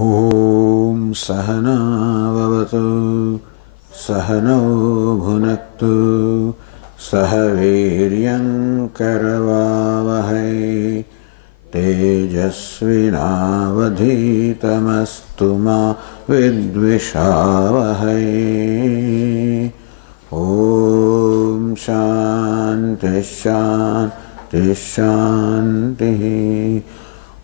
Om Sahana Vavatu Sahano Bhunaktu Sahaviryam Karavavahai Tejasvinavadhitamastu ma vidvishavahai. Om Shanti Shanti Shanti.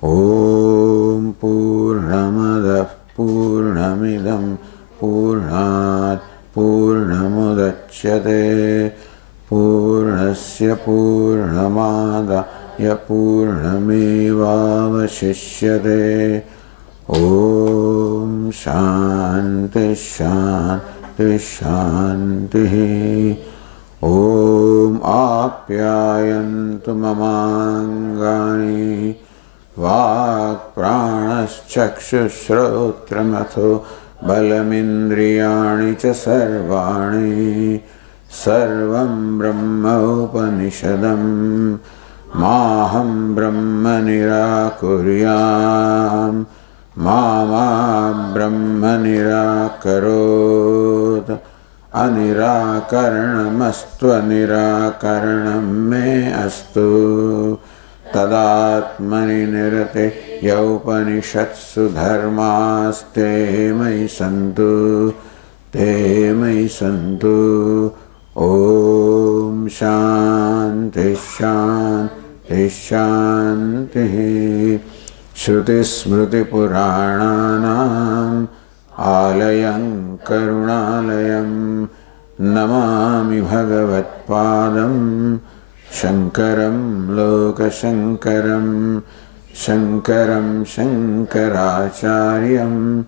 Om Purnamadav Purnamidam Purnat Purnamudachyate Purnasya Purnamadaya Purnamevavashishyate. Om Shanti Shanti Shanti. Om Apyayantu Mamangani Vak pranaschakshushrotramatho balamindriyani cha sarvani sarvam brahma upanishadam maham brahma nirakuryam mama brahma nirakarot anirakaranamastu anirakaranam me astu. Tadatmani nirate yaupanishatsu dharmaste mai santu te mai santu. Om Shanti Shanti Shanti. Shruti Smriti Purananam Alayam Karunalayam Namami Bhagavat Padam Shankaram Loka Shankaram Shankaram Shankaracharyam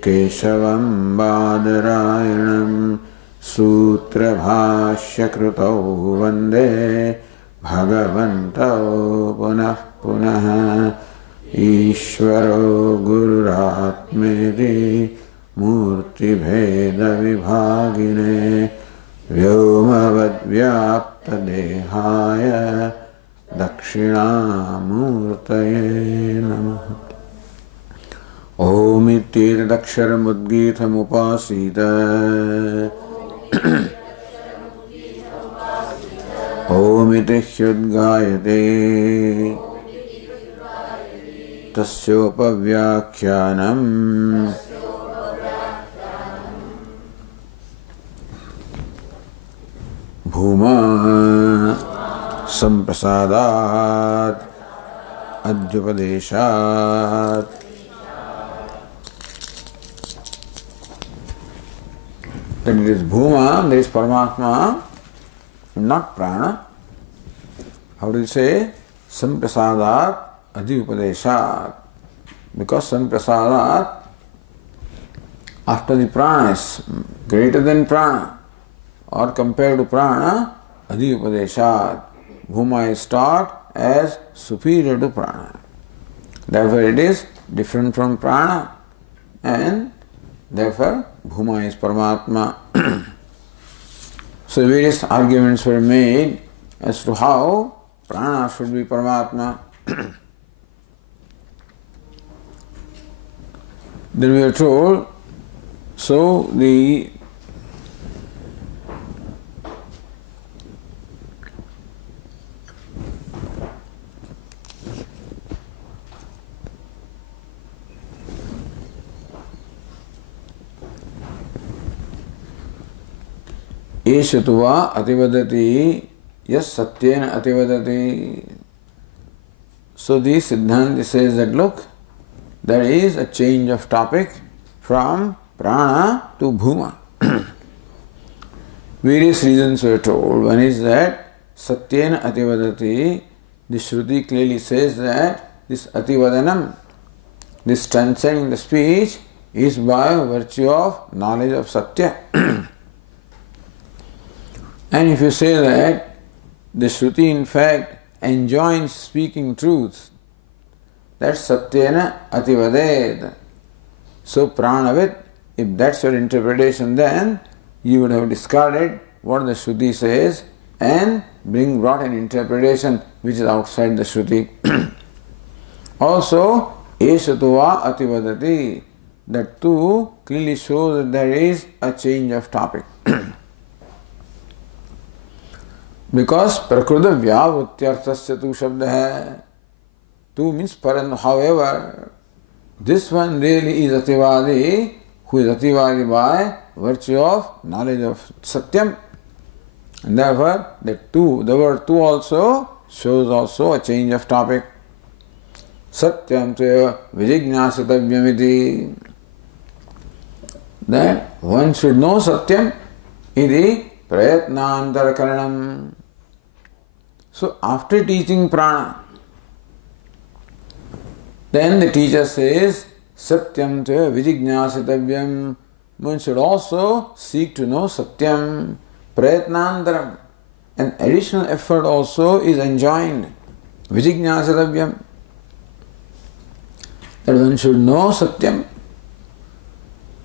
Keshavam Badarayanam Sutra Bhashya Krutau Vande Bhagavantau Punah Punah. Ishvaro Gururatmedi Murti Bheda Vibhagine Vyomavad Vyapta Dehaya Dakshinamurtaye Namaha. Om Itir Daksharam Udgitam Upasita Om Iti Hyudgayate Tasyopavyakyanam Bhuma Samprasadat Adhyupadeshat. That it is Bhuma, there is Paramatma, not Prana. How do you say? Samprasadat Adhyupadeshat. Because Samprasadat, after the Prana is greater than Prana, or compared to Prana, Adhyupadeshat. Bhuma is taught as superior to Prana. Therefore it is different from Prana, and therefore Bhuma is Paramatma. So various arguments were made as to how Prana should be Paramatma. Then we are told, so the Eshatuva ativadati yes satyena ativadati. So the Siddhanta says that look, there is a change of topic from Prana to Bhuma. Various reasons were told. One is that Satyena Ativadati, the Shruti clearly says that this Ativadanam, this transcending the speech, is by virtue of knowledge of Satya. And if you say that the Shruti in fact enjoins speaking truths, that's Satyena Ativaded. So Pranavit, if that's your interpretation, then you would have discarded what the Shruti says and brought an interpretation which is outside the Shruti. Also, Eshatuva Ativadati. that too clearly shows that there is a change of topic. Because prakrita vyavrutyarthasya tu shabda hai. Tu means paran. However, this one really is ativadi, who is ativadi by virtue of knowledge of satyam. And therefore, the word tu also shows also a change of topic. Satyam teva vijignyasitavyamiti. That one should know satyam iti prayatnantarakaranam. So after teaching prana, then the teacher says, Satyam teva vijignyasitavyam. One should also seek to know satyam, prayatnantaram. An additional effort also is enjoined. Vijignyasitavyam. That one should know satyam.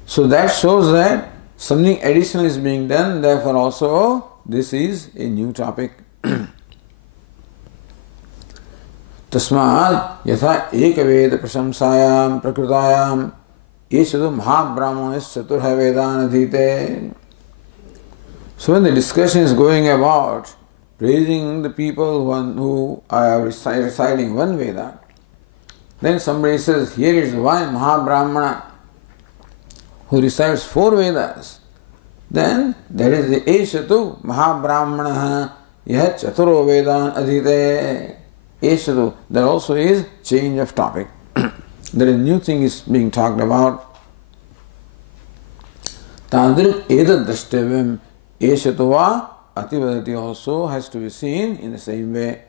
So that shows that something additional is being done, therefore also this is a new topic. Tasmad yatha ekaveda prasamsayam prakrutayam yeshadu mahabrahmanis chaturha vedan adhite. So when the discussion is going about praising the people who are reciting one Veda, then somebody says, here is one Mahabrahmana who recites 4 Vedas. Then that is the Eshatu Mahabrahmana Yah Chaturo Vedan Adhite. Eshatu, that also is change of topic. There is a new thing is being talked about. Tadrik Edad Drashtavim Eshatuva Ativadati also has to be seen in the same way.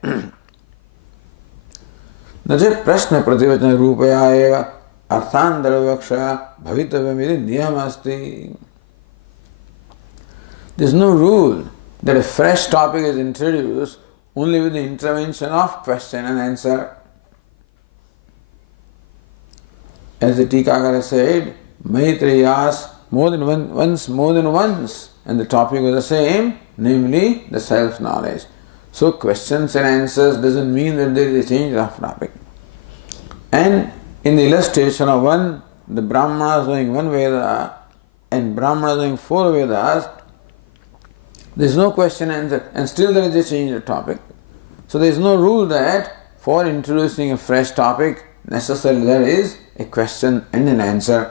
Naja prashna prativachana rupaya eva arthandaravyakshaya bhavitavyamidi niyamasti. There is no rule that a fresh topic is introduced only with the intervention of question and answer. As the Tikakara said, Maitreyi asked more than once, and the topic was the same, namely the self-knowledge. So questions and answers doesn't mean that there is a change of topic. And in the illustration of one, the Brahmana is doing one Veda and Brahmana is doing 4 Vedas, there is no question and answer, and still there is a change of topic. So there is no rule that for introducing a fresh topic, necessarily there is a question and an answer.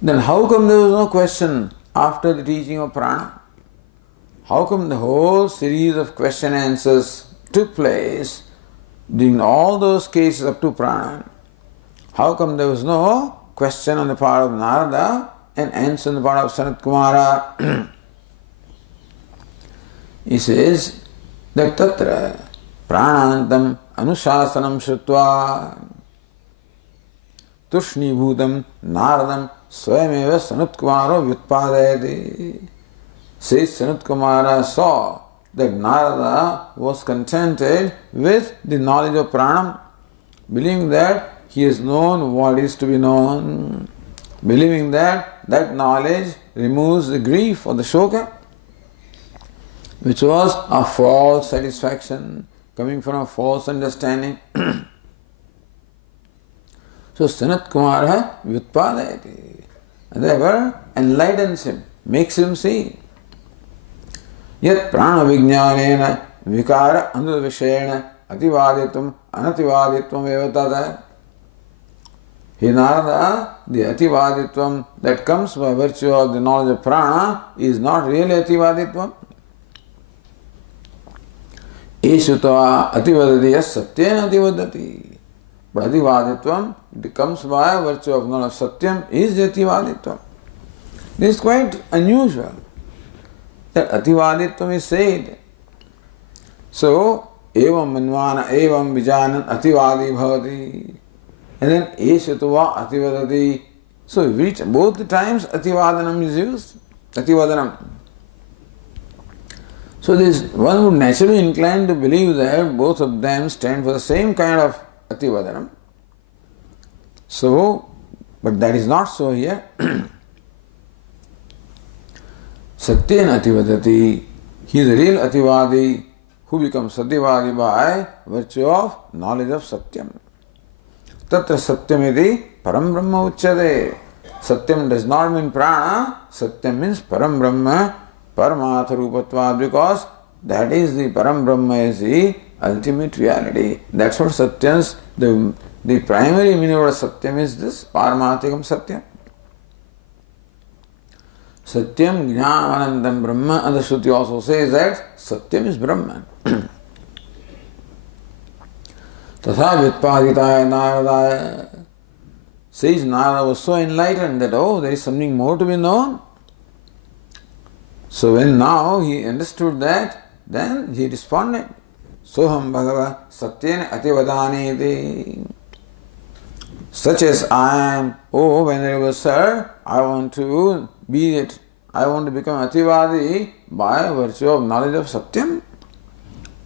Then how come there was no question after the teaching of prana? How come the whole series of question and answers took place during all those cases up to prana? How come there was no question on the part of Narada and answer on the part of Sanat Kumara? He says that tatra pranantam anushasanam shrutva tushnibhutam naradam swayameva Sanat Kumaro vyutpadayati. Says Sanat Kumara saw that Narada was contented with the knowledge of pranam, believing that he has known what is to be known, believing that that knowledge removes the grief or the shoka, which was a false satisfaction coming from a false understanding. So Sanat Kumara vyutpadayati, therefore enlightens him, makes him see. Yat prana vijnanena vikara anudvishena ativaditvam anativaditvam evatada. He Narada, the ativaditvam that comes by virtue of the knowledge of prana is not really ativaditvam. Eshutava ativadati yas satyena ativadati. But ativaditvam, it comes by virtue of knowledge of satyam, is the ativaditvam. This is quite unusual that ativaditvam is said. So, evam manvana evam vijanan ativadi bhavati. And then eshutava ativadati. So, both the times ativadanam is used. Ativadanam. So, this one would naturally incline to believe that both of them stand for the same kind of ativadanam. So, but that is not so here. Satyena ativadati. He is a real ativadi who becomes satyavadi by virtue of knowledge of satyam. Tatra satyamiti param brahma uchyate. Satyam does not mean prana. Satyam means param brahma, paramatha rupatva, because that is the param brahma, is the ultimate reality. That's what satyams, the primary meaning of satyam is this paramathikam satyam. Satyam jnananandam brahma, and the Shruti also says that satyam is Brahman. Tatha vitpaditaya naradaya. Says Narada was so enlightened that, oh, there is something more to be known. So when now he understood that, then he responded, Soham Bhagava Satyena Ativadhaneti. Such as I am, oh Venerable Sir, I want to be it. I want to become Ativadi by virtue of knowledge of Satyam.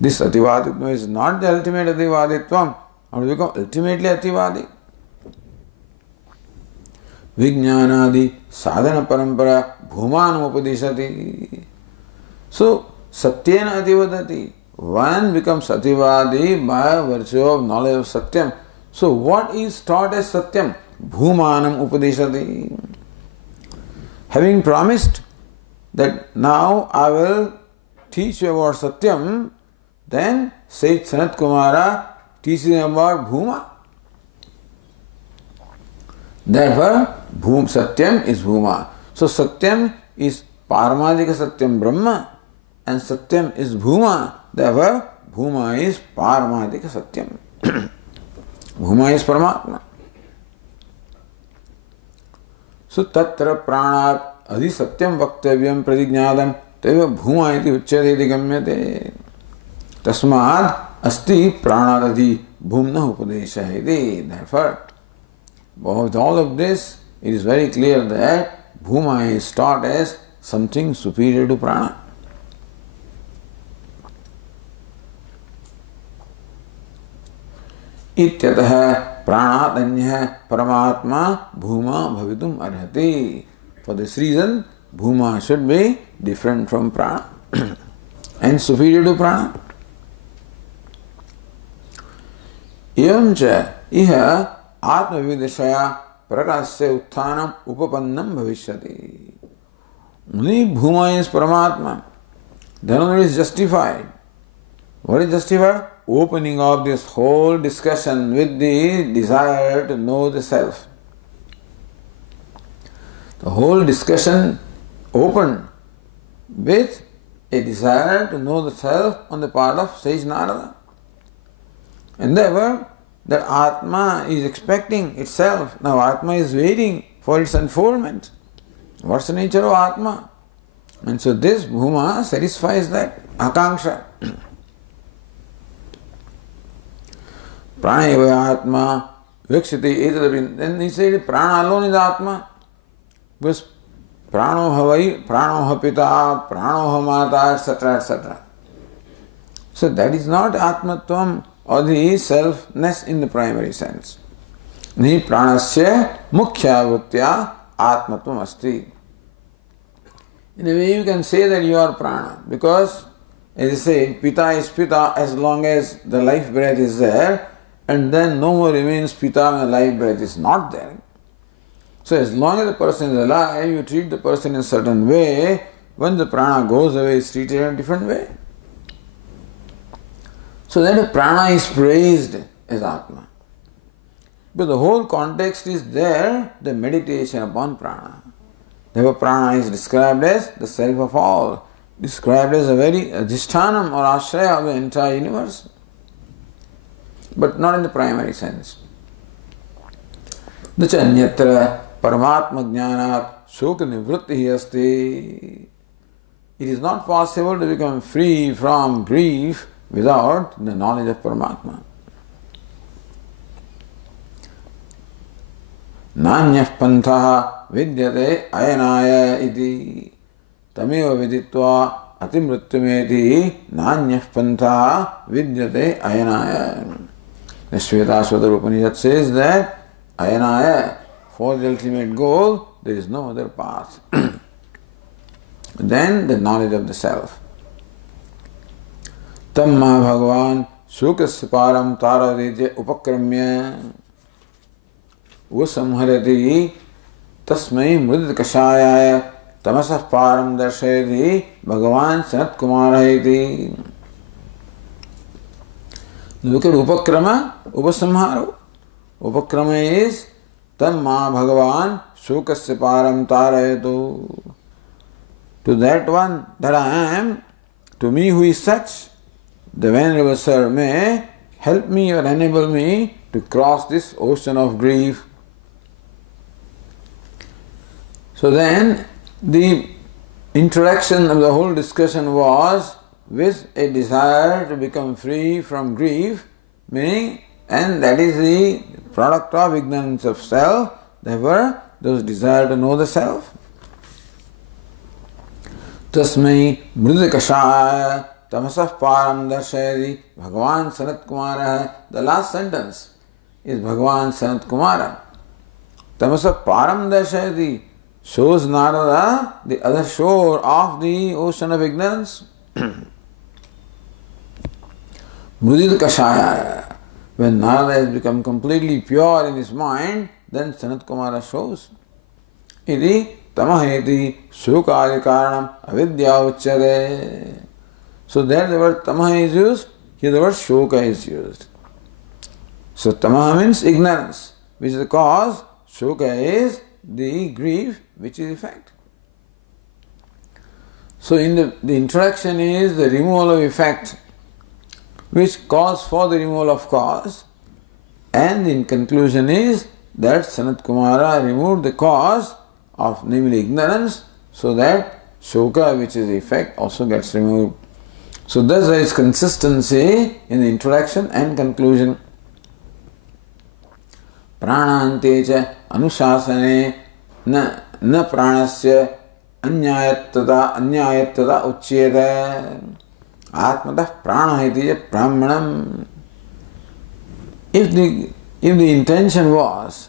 This Ativaditvam is not the ultimate Ativaditvam. I want to become ultimately Ativadi. Vijnanadi sadhana parampara bhumanam upadishati. So, Satyena Ativadati. One becomes Ativadi by virtue of knowledge of Satyam. So, what is taught as Satyam? Bhumanam upadishati. Having promised that now I will teach you about Satyam, then Sage Sanat Kumara teaches about Bhuma. Therefore, Satyam is Bhuma. So Satyam is Paramadika Satyam Brahma and Satyam is Bhuma. Therefore, Bhuma is Paramadika Satyam. Bhuma is Paramatma. So Tatra Pranat Adi Satyam Vaktavyam Prajignadam Teva Bhuma iti Uchyate Gamyate. Tasmad Asti Pranat Adi Bhumna Upadesha iti. Therefore, with all of this, it is very clear that Bhuma is taught as something superior to Prana. Ityatah pranatanyah paramatma bhuma bhavitum arhati. For this reason, Bhuma should be different from Prana and superior to Prana. Evamcha iha atmavidashaya prakasya utthanam upapannam bhavishyati. Only Bhuma is Paramatma. Then only it is justified. What is justified? Opening of this whole discussion with the desire to know the self. The whole discussion opened with a desire to know the self on the part of Sage Narada. And therefore, that Atma is expecting itself. Now Atma is waiting for its unfoldment. What's the nature of Atma? And so this Bhuma satisfies that Akanksha. Prana eva Atma vikshati etadabhin. Then he said Prana alone is Atma. Because pranoha pita, pranoha mata, etc., etc. So that is not Atmatvam or the selfness in the primary sense. Ni pranasya mukhya vritya atmatvam asti. In a way you can say that you are prana, because as I said, pita is pita as long as the life breath is there, and then no more remains pita when the life breath is not there. So as long as the person is alive, you treat the person in a certain way. When the prana goes away, it's treated in a different way. So then the prana is praised as Atma. But the whole context is there, the meditation upon prana. Therefore prana is described as the self of all, described as a very adhisthanam or ashraya of the entire universe. But not in the primary sense. Dacha anyatra paramatma jnanat shoka nivritti asti. It is not possible to become free from grief without the knowledge of Paramatma. Nanyah pantha vidyate ayanaya iti tameva viditva atimrityumeti nanyah pantha vidyate ayanaya. The Shwetaswata Upanishad says that ayanaya, for the ultimate goal, there is no other path. Then the knowledge of the self. Tamma Bhagavan Shukasya Param Taraditya Upakramya. usamharati tasmai mridikashayaya tamasah param darshayati Bhagavan Sanat Kumara iti. Look at Upakrama, Upasamhara. Upakrama is Tam ma Bhagavan Shukasya param tarayato. To that one that I am, to me who is such, the Venerable Sir may help me or enable me to cross this ocean of grief. So then, the introduction of the whole discussion was with a desire to become free from grief, meaning, and that is the product of ignorance of self, therefore, those desire to know the self. Tasmai mridikashaya tamasah param darshayati Bhagavan Sanat Kumara. The last sentence is Bhagavan Sanat Kumara. Tamasah param darshayati shows Narada the other shore of the ocean of ignorance. Mridikashaya. When Narada has become completely pure in his mind, then Sanat Kumara shows. Iti tamaheti shukadi karanam avidya uchyate. So there the word tamaha is used, here the word shoka is used. So tamaha means ignorance, which is the cause, shoka is the grief, which is effect. So in the introduction is the removal of effect, which calls for the removal of cause, and in conclusion is that Sanat Kumara removed the cause of namely ignorance, so that shoka, which is the effect, also gets removed. So thus there is consistency in the introduction and conclusion. Pranante cha anushasane na pranasya anyayattada uchyate atmatah prana iti brahmanam. If the intention was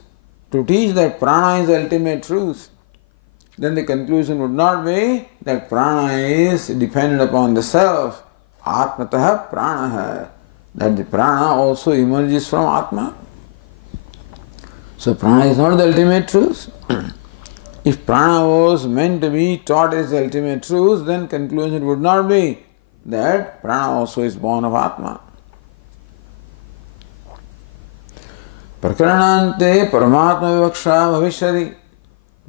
to teach that prana is the ultimate truth, then the conclusion would not be that prana is dependent upon the self, atmatah prana, that the prana also emerges from atma. So prana is not the ultimate truth. If prana was meant to be taught as the ultimate truth, then conclusion would not be that prana also is born of atma. Prakaranante paramatma vivaksha bhavishyati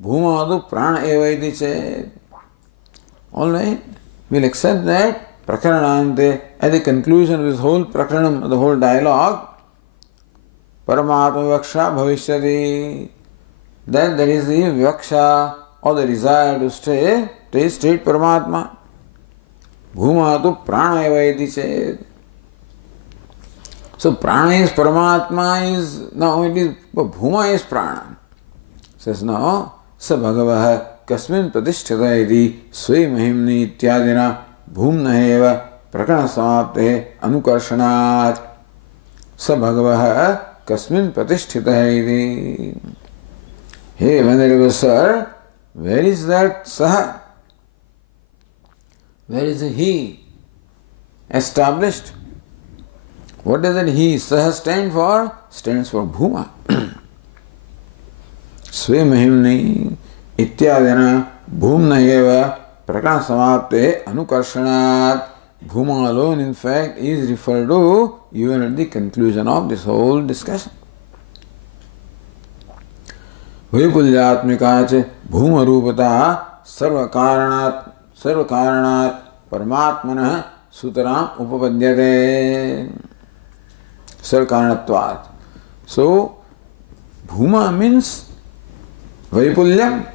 bhumadu prana eva iti chet. Alright, we'll accept that prakaranante at the conclusion of this whole prakaranam, the whole dialogue, paramatma vivaksha bhavishyati, then there is the vivaksha or the desire to stay straight paramatma. Bhumadu prana eva iti chet. So prana is Paramatma is, now it is, Bhuma is prana. Says now, sa bhagavah kasmin pratishtita iti svai mahimni ityadina bhumna eva prakana samapte anukarshanat. Sa bhagavah kasmin pratishtita iti. Hey Venerable Sir, where is that saha? Where is the he established? What does that he, saha, stand for? Stands for Bhuma. Sve mahimni ityadina bhumna eva prakana samapte anukarshanat. Bhuma alone, in fact, is referred to even at the conclusion of this whole discussion. Vipulyatmika bhuma rupata sarva karanat paramatmana sutaram upapadyate. Sarkaranatvat. So, Bhuma means Vaipulyam,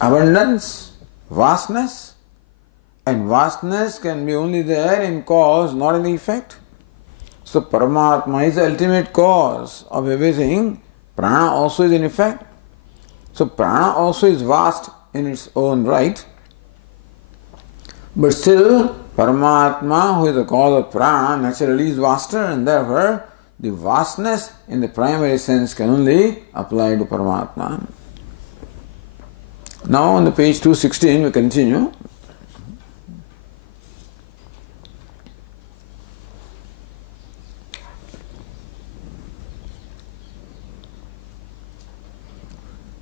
abundance, vastness, and vastness can be only there in cause, not in effect. So, Paramatma is the ultimate cause of everything. Prana also is in effect. So, prana also is vast in its own right. But still, Paramatma, who is the cause of prana, naturally is vaster, and therefore the vastness in the primary sense can only apply to Paramatma. Now on the page 216 we continue.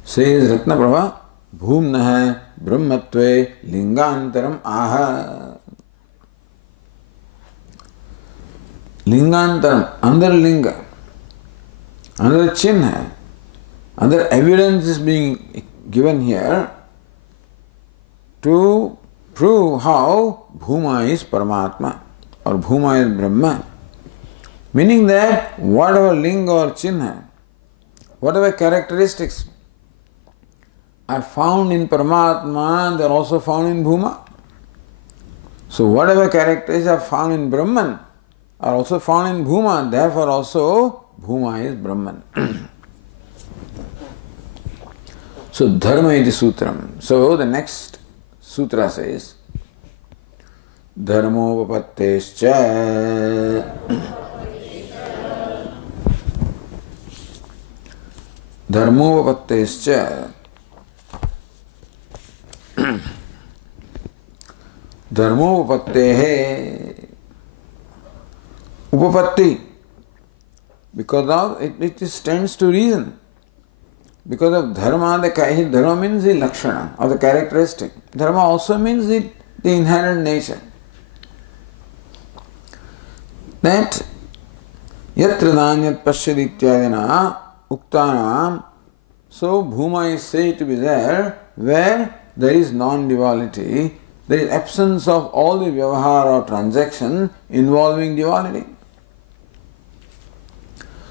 Says Ratnaprabha, Bhumnah Brahmatve Lingantaram Aha. Lingantaram, another linga, another chinha, another evidence is being given here to prove how Bhuma is Paramatma or Bhuma is Brahma. Meaning that whatever linga or chinha, whatever characteristics are found in Paramatma, they are also found in Bhuma. So whatever characteristics are found in Brahman are also found in Bhuma, therefore also Bhuma is Brahman. So Dharma iti sutram. So the next sutra says, Dharmopapattescha Dharmopapattescha Dharmopattehe Upapatti, because of it stands to reason. Because of dharma, dharma means the lakshana or the characteristic. Dharma also means the inherent nature. That yatra danyat pashyad ityadina uktanam, so Bhuma is said to be there where there is non-duality, there is absence of all the vyavahara or transaction involving duality.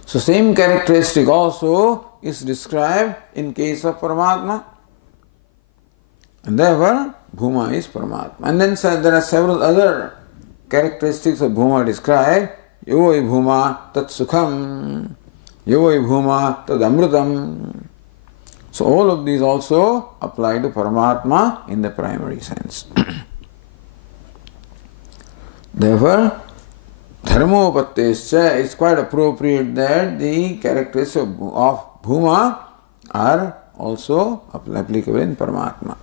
So same characteristic also is described in case of Paramatma. And therefore, Bhuma is Paramatma. And then there are several other characteristics of Bhuma described. Yovai Bhuma tat sukham, Yovai Bhuma tad amrutam. So all of these also apply to Paramatma in the primary sense. Therefore, Dharmopattescha, it's quite appropriate that the characteristics of Bhuma are also applicable in Paramatma.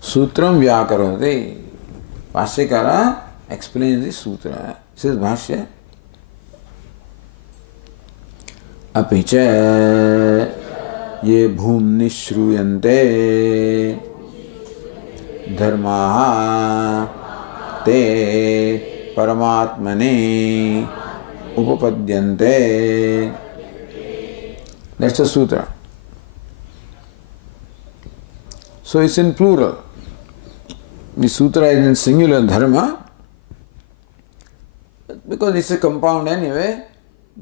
Sutram Vyakaroti. Bhashyakara explains this sutra. He says Bhashya. Apicha ye bhumni shruyante dharmaha te paramatmane upapadyante. That's the sutra. So it's in plural. The sutra is in singular dharma, because it's a compound anyway.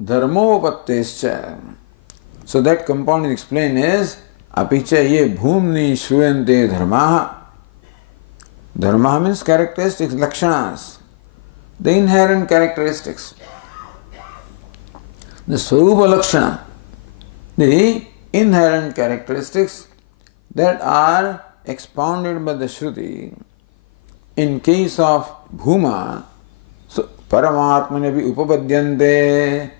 Dharmopattescha. So that compound is explained as apicha ye bhumni shruyante dharmaha. Dharma means characteristics, lakshanas, the inherent characteristics. The swarupa lakshana, the inherent characteristics that are expounded by the Shruti. In case of Bhuma, so Paramatmane bhi upapadyante,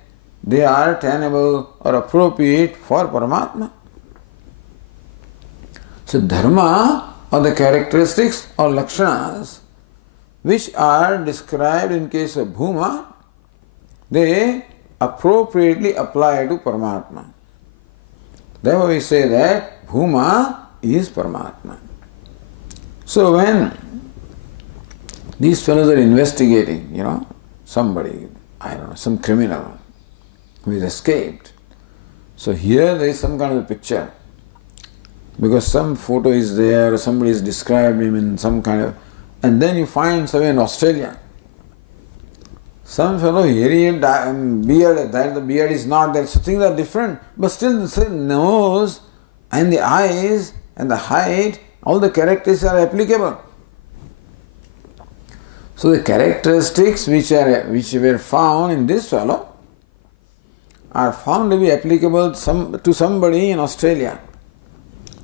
they are tenable or appropriate for Paramatma. So dharma or the characteristics or lakshanas which are described in case of Bhuma, they appropriately apply to Paramatma. Therefore we say that Bhuma is Paramatma. So when these fellows are investigating, somebody, some criminal who is escaped. So here there is some kind of a picture. Because some photo is there, or somebody has described him in some kind of... And then you find somewhere in Australia, some fellow here he had beard, that the beard is not there. So things are different. But still the nose and the eyes and the height, all the characteristics are applicable. So the characteristics which were found in this fellow are found to be applicable to somebody in Australia.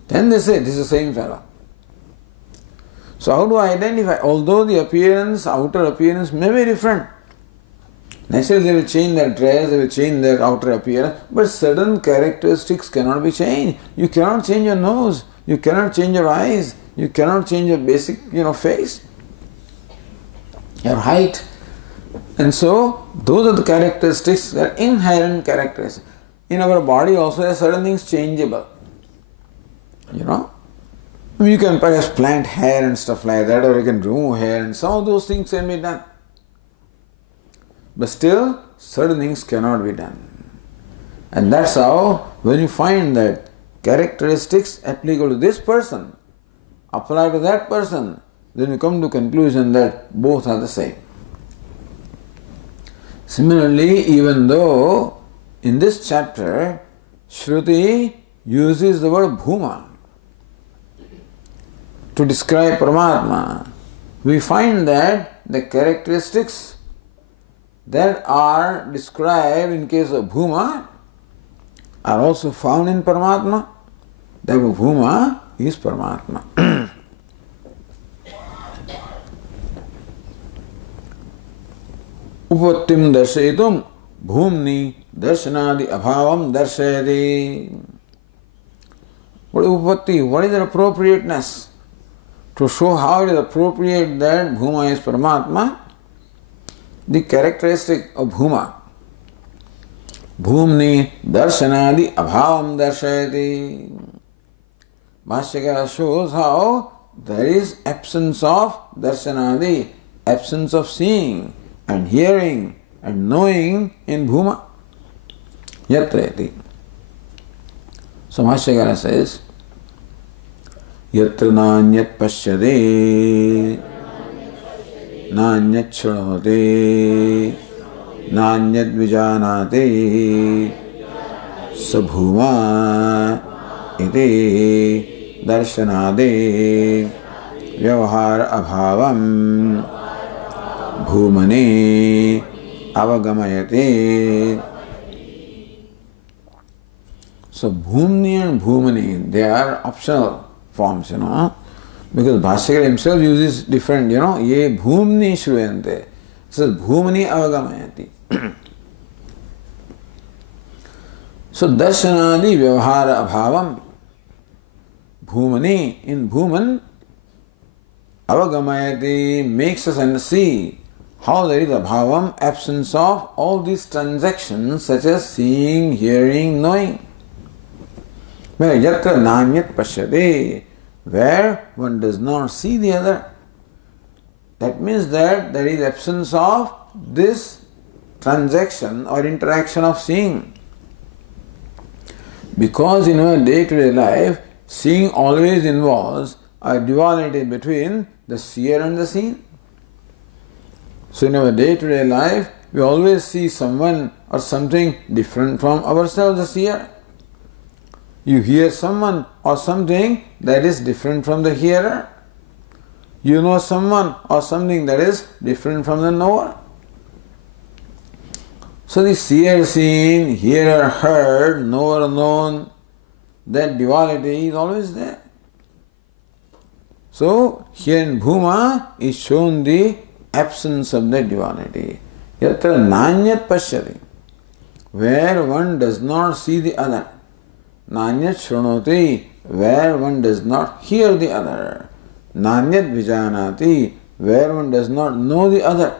Then they say this is the same fellow. So how do I identify? Although the appearance, outer appearance may be different, Naturally, they will change their dress, they will change their outer appearance, but certain characteristics cannot be changed. You cannot change your nose, you cannot change your eyes, you cannot change your basic, face, your height. And so, those are the characteristics, they are inherent characteristics. In our body also, there are certain things changeable. You can perhaps plant hair and stuff like that, or you can remove hair, and some of those things can be done. But still, certain things cannot be done. And that's how, when you find that characteristics applicable to this person apply to that person, then you come to the conclusion that both are the same. Similarly, even though in this chapter, Shruti uses the word Bhuma to describe Paramatma, we find that the characteristics that are described in case of Bhuma are also found in Paramatma. Therefore, Bhuma is Paramatma. Upattim darshayitum bhumni darshanadi abhavam darshayati. What is upatti? What is the appropriateness? To show how it is appropriate that Bhuma is Paramatma, the characteristic of Bhuma. Bhumni darshanadi abhavam darshayati. Bhashyakara shows how there is absence of darshanadi, absence of seeing and hearing and knowing in Bhuma. Yatrayati. So Bhashyakara says, Yatra nanyat pashyade, nanyat shrunote, nanyat vijanate, sabhuma iti darshanade vyavahara abhavam bhumane avagamayate. So bhumni and bhumani, they are optional forms, because Bhashyakara himself uses different, ye bhumni shruyante. It says bhumani avagamayati. So darshanadi vyavahara abhavam. Bhumani, in Bhuman, avagamayati makes us see how there is abhavam, absence of all these transactions such as seeing, hearing, knowing. Yatra nanyat pashyade, where one does not see the other. That means that there is absence of this transaction or interaction of seeing. Because in our day-to-day life, seeing always involves a duality between the seer and the seen. So in our day-to-day life, we always see someone or something different from ourselves, the seer. You hear someone or something that is different from the hearer. You know someone or something that is different from the knower. So the seer seen, hearer heard, knower known, that duality is always there. So here in Bhuma is shown the absence of that duality. Yatra nanyat pashyati, where one does not see the other. Nanyat shrunoti, where one does not hear the other. Nanyat vijanati, where one does not know the other.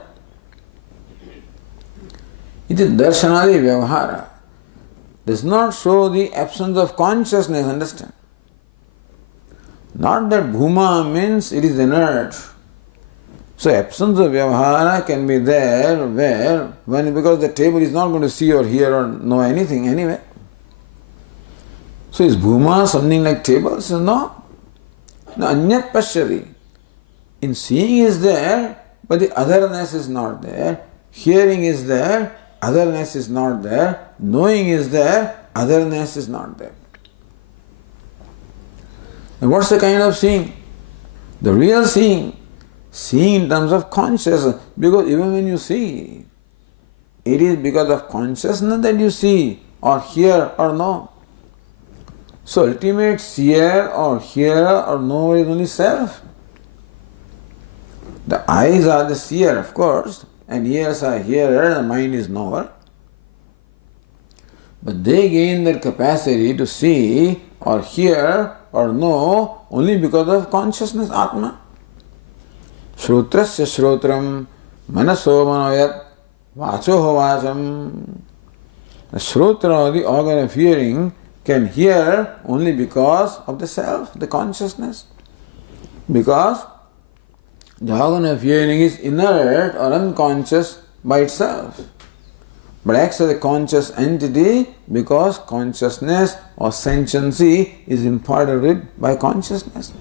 It is darshanadi vyavahara. Does not show the absence of consciousness, understand? Not that bhuma means it is inert. So absence of vyavahara can be there because the table is not going to see or hear or know anything anyway. So is bhuma something like table? So no. No, anyat pashyati. In seeing is there, but the otherness is not there. Hearing is there, otherness is not there. Knowing is there, otherness is not there. And what's the kind of seeing? The real seeing. Seeing in terms of consciousness. Because even when you see, it is because of consciousness that you see or hear or know. So ultimate seer or hearer or knower is only self. The eyes are the seer, of course, and ears are hearer, the mind is knower. But they gain their capacity to see or hear or know only because of consciousness, Atma. Shrotrasya shrotram, manaso manoyat, vachoho vacham. The shrotra, or the organ of hearing, can hear only because of the self, the consciousness. Because the organ of hearing is inert or unconscious by itself, but acts as a conscious entity because consciousness or sentiency is imparted it by consciousness.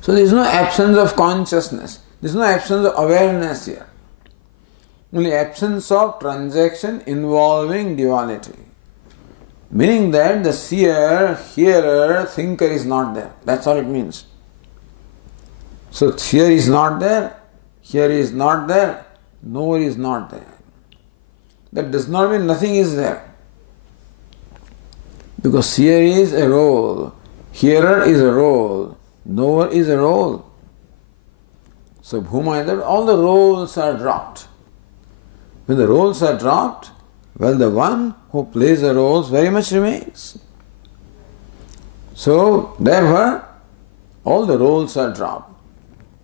So there is no absence of consciousness, there is no absence of awareness here. Only absence of transaction involving duality. Meaning that the seer, hearer, thinker is not there. That's all it means. So seer is not there, hearer is not there, knower is not there. That does not mean nothing is there. Because seer is a role, hearer is a role, knower is a role. So Bhuma, all the roles are dropped. When the roles are dropped, well, the one who plays the roles very much remains. So, therefore, all the roles are dropped.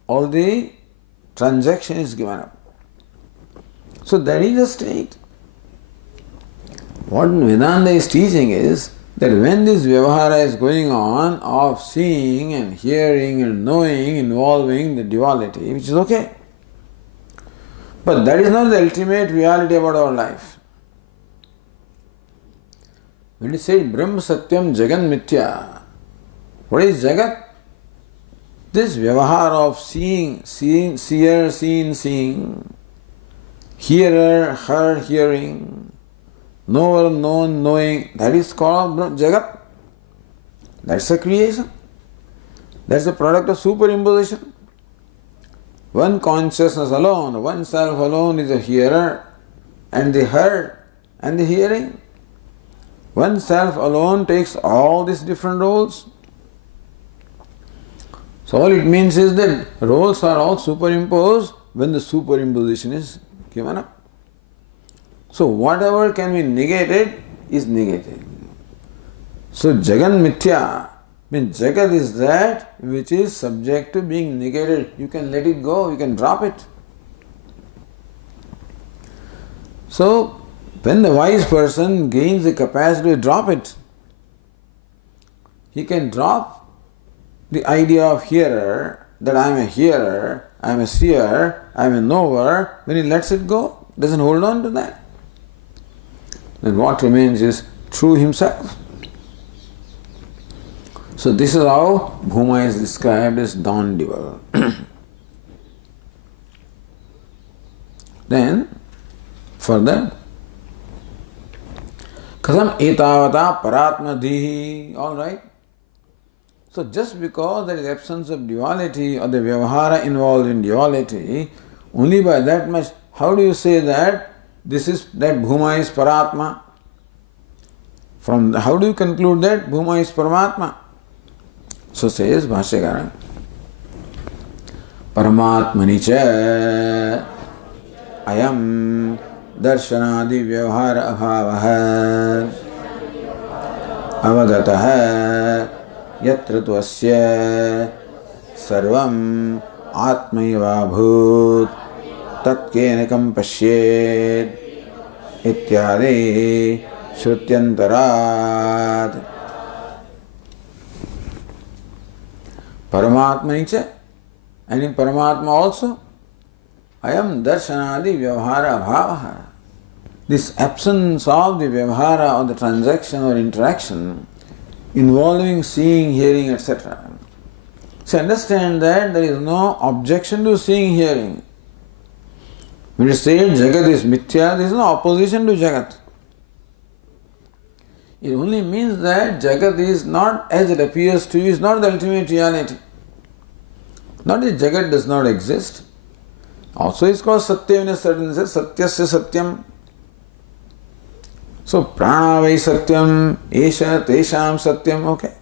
All the transaction is given up. So, that is the state. What Vedanta is teaching is that when this vyavahara is going on of seeing and hearing and knowing involving the duality, which is okay. But that is not the ultimate reality about our life. When you say Brahma Satyam Jagan Mithya, what is Jagat? This vyavahara of seeing, seer, seeing, hearer, heard, hearing, knower, known, knowing, that is called Jagat. That's a creation. That's a product of superimposition. One consciousness alone, one self alone is a hearer and the heard and the hearing. One self alone takes all these different roles. So all it means is that roles are all superimposed when the superimposition is given up. So whatever can be negated is negated. So Jagan Mithya means Jagat is that which is subject to being negated. You can let it go, you can drop it. So when the wise person gains the capacity to drop it, he can drop the idea of hearer, that I am a hearer, I am a seer, I am a knower. When he lets it go, doesn't hold on to that, then what remains is true himself. So this is how Bhuma is described as non-dual. Then, further, Katham etavata paratma dhihi. Alright. So just because there is absence of duality or the vyavahara involved in duality, only by that much, how do you say that that Bhuma is Paratma? How do you conclude that Bhuma is Paramatma? So says Bhashyakara, Paramatmani cha ayam darshanadi vyavahara abhavaha avagataha yatra tvasya sarvam atmayava bhut tatkenakam pashyed ityadi shrutyantarat. Paramatma and in Paramatma also, I am darshanadi vyavahara abhavaha. This absence of the vyavahara or the transaction or interaction involving seeing, hearing, etc. So understand that there is no objection to seeing, hearing. When you say Jagat is mithya, there is no opposition to Jagat. It only means that Jagat is not as it appears to you, is not the ultimate reality. Not that Jagat does not exist. Also it's called Satyam in a certain sense, Satyasya Satyam. So Prana vai Satyam, Esha Tesham Satyam, okay.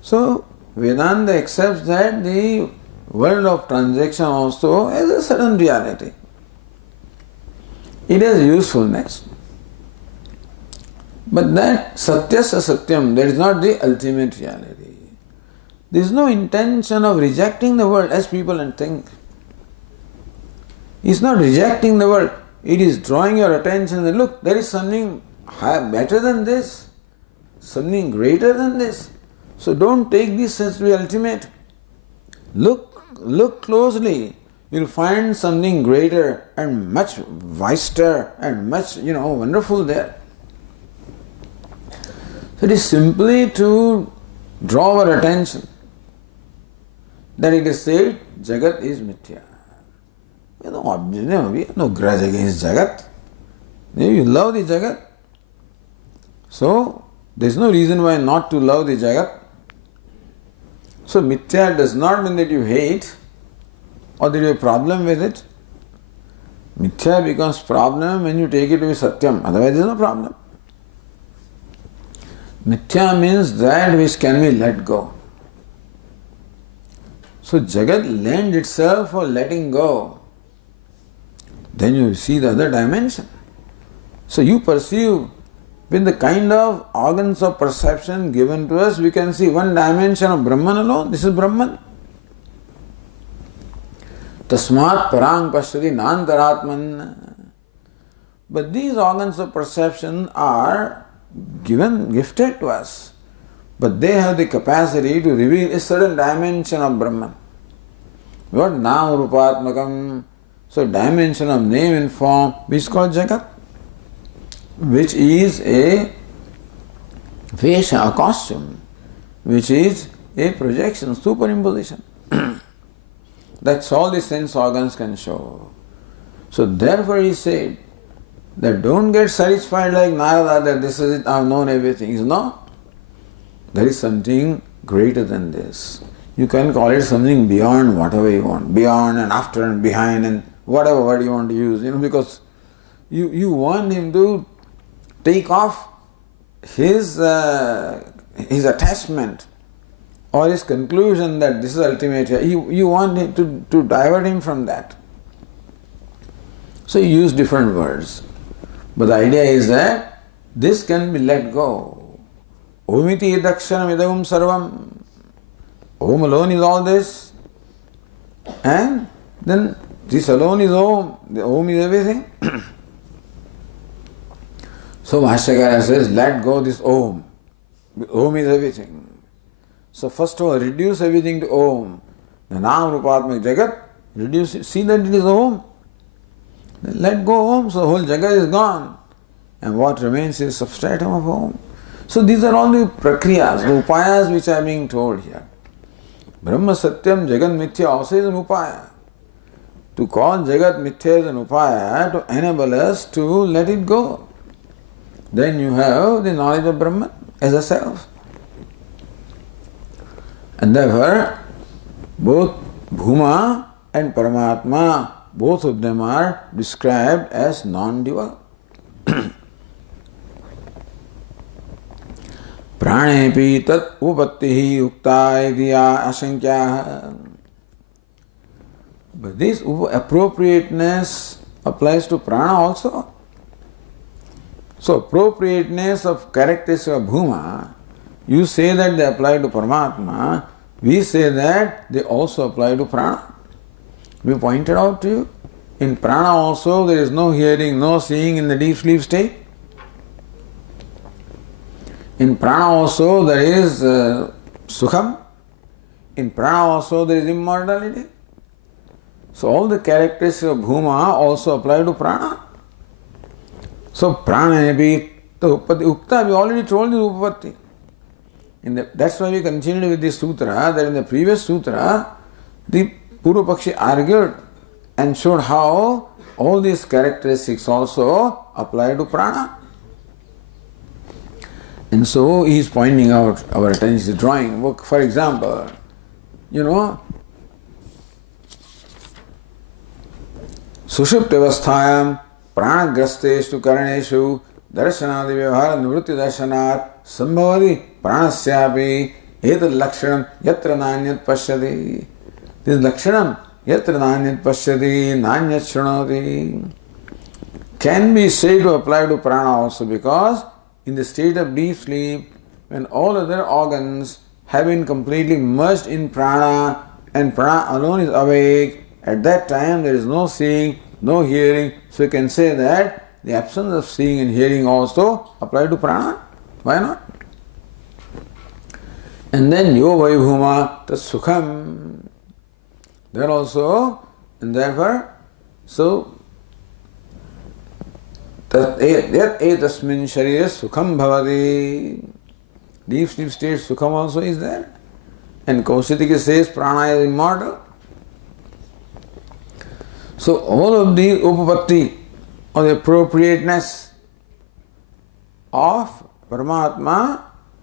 So Vedanta accepts that the world of transaction also has a certain reality. It has usefulness. But that satyasya satyam, that is not the ultimate reality. There is no intention of rejecting the world as people think. It's not rejecting the world. It is drawing your attention that look, there is something better than this, something greater than this. So don't take this as the ultimate. Look closely. You'll find something greater and much vaster and much, wonderful there. So it is simply to draw our attention that it is said, Jagat is mithya. We have no grudge against Jagat. You love the Jagat. So, there is no reason why not to love the Jagat. So, mithya does not mean that you hate or that you have a problem with it. Mithya becomes problem when you take it to be satyam. Otherwise, there is no problem. Mithya means that which can be let go. So, Jagat lends itself for letting go. Then you see the other dimension. So you perceive with the kind of organs of perception given to us, we can see one dimension of Brahman alone. This is Brahman. Tasmat parang pashyati nantaratman. But these organs of perception are gifted to us. But they have the capacity to reveal a certain dimension of Brahman. What? Nam rupatmakam. So dimension of name and form, which is called Jagat, which is a vesha, a costume, which is a projection, superimposition. That's all the sense organs can show. So therefore he said that don't get satisfied like Narada that this is it, I have known everything. No, there is something greater than this. You can call it something beyond whatever you want, beyond and after and behind and whatever word you want to use, because you want him to take off his attachment or his conclusion that this is ultimate. You want him to divert him from that. So you use different words. But the idea is that this can be let go. Omiti dakshanam idam sarvam. Om alone is all this. And then this alone is Om. The Om is everything. So Bhashyakara says, let go this Om. Om is everything. So first of all, reduce everything to Om. The Nam Rupatmak Jagat, reduce it. See that it is Om. Then let go Om, so the whole Jagat is gone. And what remains is substratum of Om. So these are all the prakriyas, the upayas which are being told here. Brahma Satyam Jagat Mithya also is an upaya. To call Jagat Mithya as an upaya to enable us to let it go. Then you have the knowledge of Brahman as a self. And therefore, both Bhuma and Paramatma, both of them are described as non-dual. Pranepi tat upattihi ukta idya asankya. But this appropriateness applies to prana also. So appropriateness of characteristics of Bhuma, you say that they apply to Paramatma, we say that they also apply to prana. We pointed out to you, in prana also there is no hearing, no seeing in the deep sleep state. In prana also there is sukham. In prana also there is immortality. So all the characteristics of Bhuma also apply to prana. So prana be the ukta, we already told you upapatti. That's why we continued with this sutra, that in the previous sutra, the Purva Pakshi argued and showed how all these characteristics also apply to prana. And so he is pointing out our attention to drawing. For example, Sushupta avasthayam pranagrasteshu karaneshu darshanadi vyavahara nivritti darshanat sambhavati pranasyapi etad lakshanam yatra nanyat pashyati. This lakshanam, yatra nanyat pashyati, nanyat shrunoti, can be said to apply to prana also, because in the state of deep sleep, when all other organs have been completely merged in prana and prana alone is awake, at that time there is no seeing, no hearing. So you can say that the absence of seeing and hearing also apply to prana. Why not? And then yo vaibhuma tat sukham. There also, and therefore, so tat etasmin sharire sukham bhavati. Deep sleep state sukham also is there. And Kausitika says prana is immortal. So all of the upapatti or the appropriateness of Paramatma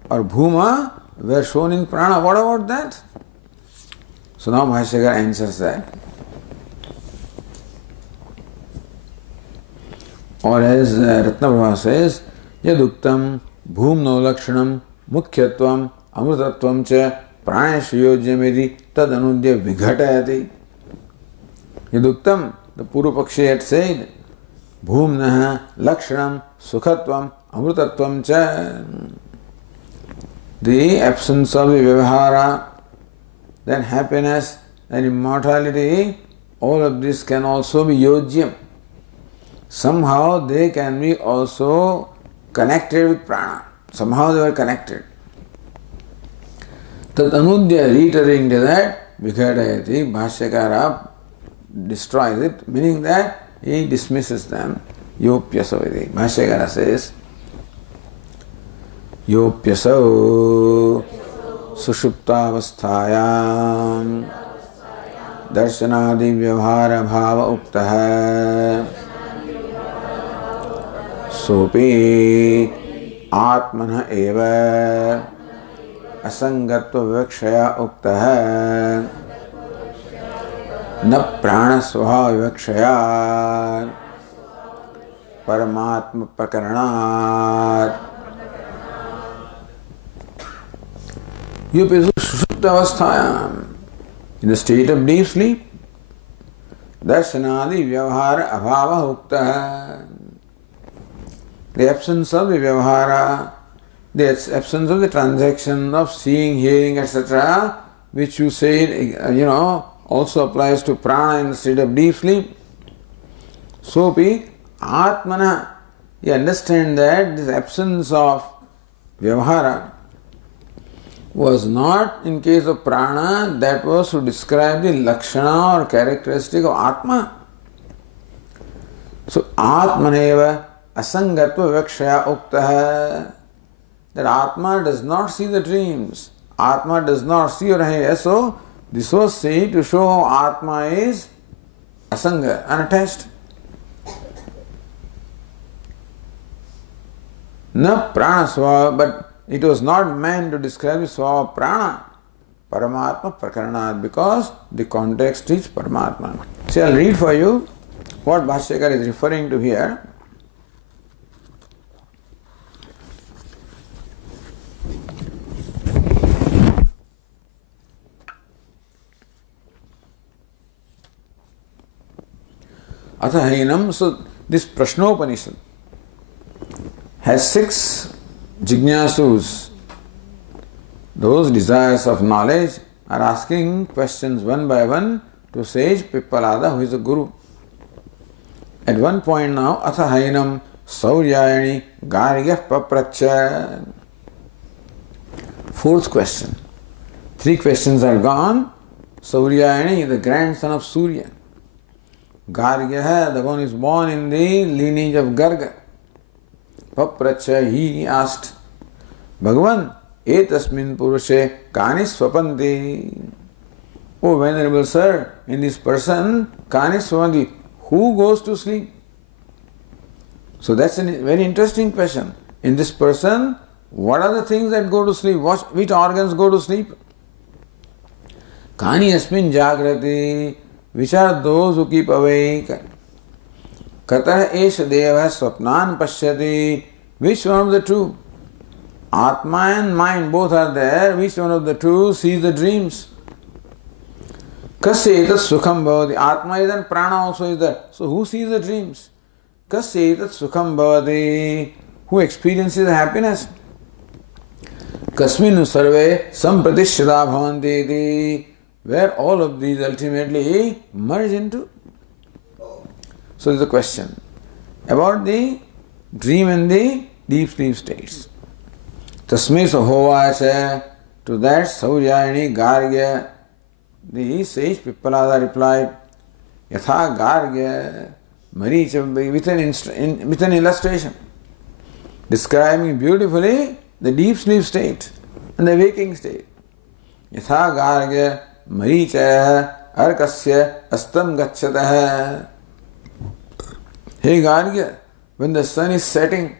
or Bhuma were shown in prana. What about that? So now Bhashyakara answers that. Or as Ratnaprabha says, Yaduktam bhumno lakshanam mukhyatvam amrutatvam cha pranashayojyamedi tadanudya vighatayati. Yaduktam, the Purupakshi had said, bhumnaha lakshanam sukhatvam amrutatvam cha. The absence of the vyavahara, then happiness and immortality, all of this can also be yojyam. Somehow they can be also connected with prana. Somehow they were connected. Tat anudya, reiterating to that, Vikadayati, Bhashyakara destroys it, meaning that he dismisses them. Yopyasavati. Bhashyakara says, Yopyasau sushuptavasthayam darshanadi vyavhara bhava uktaha sopi atmana eva asangatva vivakshaya uktaha na pranasvaha vivakshaya paramatma prakaranat. Yupisu sushuptavasthayam, in the state of deep sleep, darshanadi vyavahara abhava uktaha, the absence of the vyavahara, the absence of the transaction of seeing, hearing, etc., which you say, also applies to prana in the state of deep sleep. Sopi atmana, you understand that this absence of vyavahara was not in case of prana, that was to describe the lakshana or characteristic of atma. So atmaneva asangatva vivakshaya uktaha, that atma does not see the dreams, atma does not see or hear. So this was said to show how atma is asanga, unattached. Na prana swava, but it was not meant to describe the swava prana, Paramatma prakaranat, because the context is Paramatma. See, I'll read for you what Bhashyakara is referring to here. Athahinam, so this Prashnopanishad has 6 jignasus. Those desires of knowledge are asking questions one by one to sage Pippalada, who is a guru. At one point now, Athahinam Sauryayani Garigah Papracha. 4th question. 3 questions are gone. Sauryayani is the grandson of Surya. Gargya, the one who is born in the lineage of Garga. Papracha, he asked, Bhagavan, etasmin purushe kani swapanti. Oh, Venerable Sir, in this person, kani swapanti, who goes to sleep? So that's a very interesting question. In this person, what are the things that go to sleep? Which organs go to sleep? Kani asmin jagrati, which are those who keep awake? Katah esha deva swapnan pashyati, which one of the two? Atma and mind both are there, which one of the two sees the dreams? Kasya etat sukham bhavati. Atma is and prana also is there. So who sees the dreams? Kasya etat sukham bhavati. Who experiences happiness? Kasminu sarve sampratishrita bhavanti. Where all of these ultimately merge into. So there is a question about the dream and the deep sleep states. Tasmai sahovacha. To that Saujayani Gargya, the sage Pippalada replied, Yatha Gargya, Maricha, with an illustration, describing beautifully the deep sleep state and the waking state. Yatha Gargya, Maricha, Arkasya, Astam Gachatah. Hey Gargya, when the sun is setting,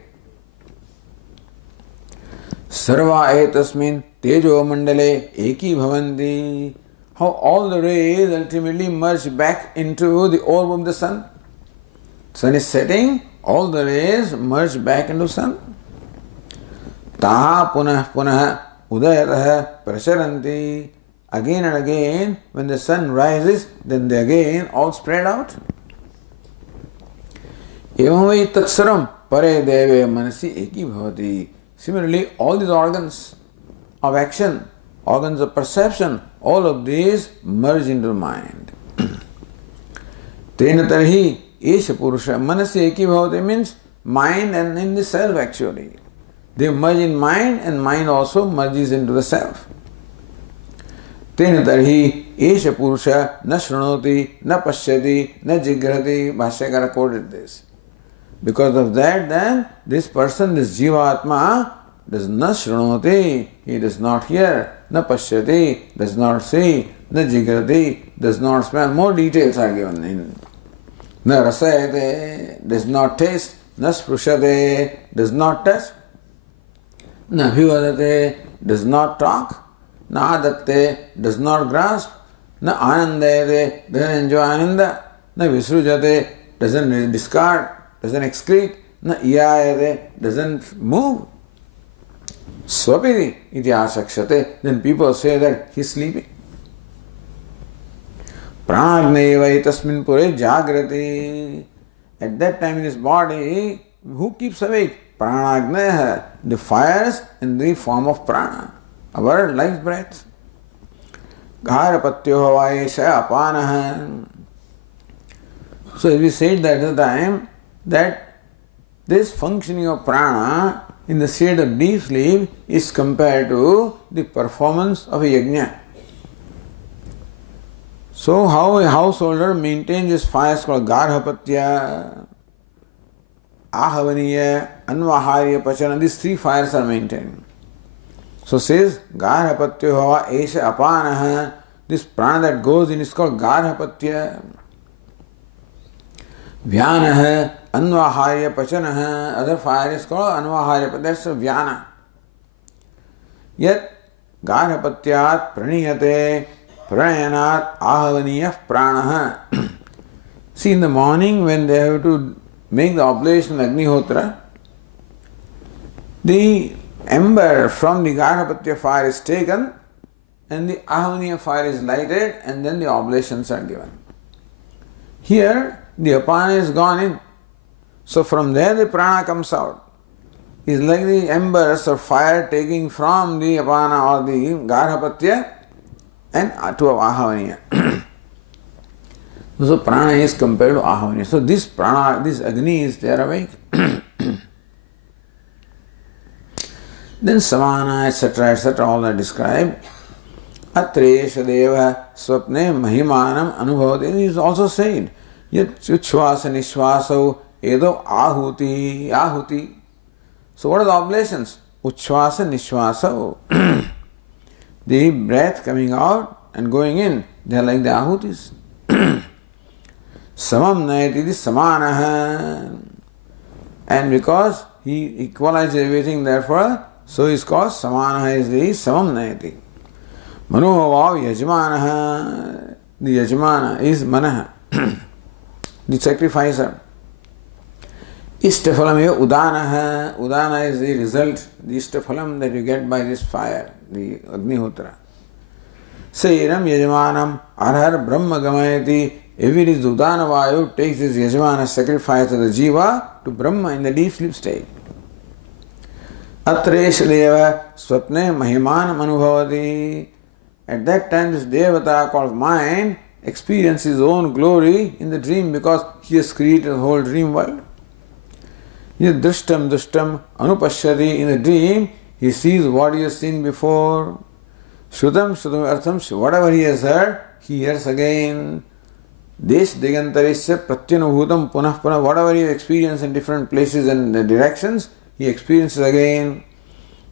Sarva etasmin tejo mandale eki bhavanti. How all the rays ultimately merge back into the orb of the sun. Sun is setting, all the rays merge back into sun. Taha punah punah udayatah pracharanti. Again and again, when the sun rises, then they again all spread out. Evam vai tatsaram pare deve manasi eki bhavati. Similarly, all these organs of action, organs of perception, all of these merge into the mind. Tena tarhi esha purusha manasi eki bhavati means mind and in the self actually. They merge in mind and mind also merges into the self. Tena tarhi esha purusha na shrunoti, na pashyati, na jigrati. Bhashyakara quoted this. Because of that, then, this person, this Jivatma, does not shrunoti, he does not hear, na pashyati, does not see, na jigrati, does not smell. More details are given in. Na rasayate, does not taste, na sprushate, does not touch, na bhivadate, does not talk, na adatte, does not grasp, na anandayate, doesn't enjoy ananda, na visrujate, doesn't discard, doesn't excrete, na iyayate, doesn't move. Swapiti iti asakshate. Then people say that he is sleeping. Pranagneva tasmin pure jagrati. At that time in his body, who keeps awake? Pranagneha, the fires in the form of prana, our life breath. Gharapatyo havayesha apanaha. So as we said that at the time, that this functioning of prana in the state of deep sleep is compared to the performance of a yajna. So how a householder maintains his fires called garhapatya, ahavaniya, anvaharya, pachana, these three fires are maintained. So says garhapatya hava esha apanaha, this prana that goes in is called garhapatya. Vyanaha, anvaharya, pachanaha, other fire is called anvaharya, but that's a vyana. Yet garhapatyat praniyate pranayanat ahavaniyah pranaha. See, in the morning when they have to make the oblation of Agnihotra, the ember from the garhapatya fire is taken and the ahavaniya fire is lighted and then the oblations are given. Here the apana is gone in. So from there the prana comes out. It's like the embers of fire taking from the apana or the garhapatya and to ahavaniya. So prana is compared to ahavaniya. So this prana, this agni is there awake. Then samana, etc., all are described. Atresha deva swapne mahimanam anubhavati. It is also said, yet uchvasa nishvasau edo ahuti. So what are the oblations? Uchvasa nishvasau. The breath coming out and going in, they are like the ahutis. Samam nayati samanaha. And because he equalizes everything, therefore, so he is called samanaha is the samam nayati. Manovav yajmanaha. The yajmana is manaha, the sacrificer. Ishtaphalam eva udanaha. Udana is the result, the ishtaphalam that you get by this fire, the Agnihotra. Sairam Yajamanam Arhar Brahma Gamayati. If it is Udana Vayu, takes this Yajamana sacrifice of the Jiva to Brahma in the deep sleep state. Atresh Deva Swapne Mahimanam Anubhavati. At that time, this Devata called mind experiences his own glory in the dream because he has created the whole dream world. Drishtam Dushtam Anupashyati. In the dream, he sees what he has seen before. Shrutam Shrutam Artham. Whatever he has heard, he hears again. Desh Digantarisya Pratyanubhutam Punah Punah. Whatever he experienced in different places and directions, he experiences again.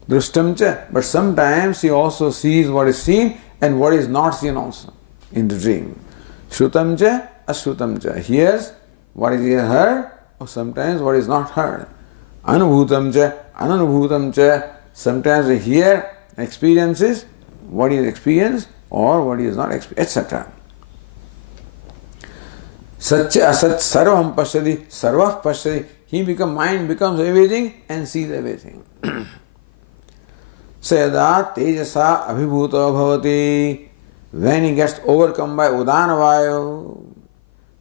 Drishtam cha. But sometimes he also sees what is seen and what is not seen also in the dream. Shrutam cha Ashrutam cha. Hears what is heard, or sometimes what is not heard. Anubhutam cha Ananubhutam cha. Sometimes he hear experiences what is experienced or what is not experienced, etc. Satya asat sarvam pashyati sarvah pashyati. Mind becomes everything and sees everything. Sayada tejasa abhibhuto bhavati. When he gets overcome by udana vayu,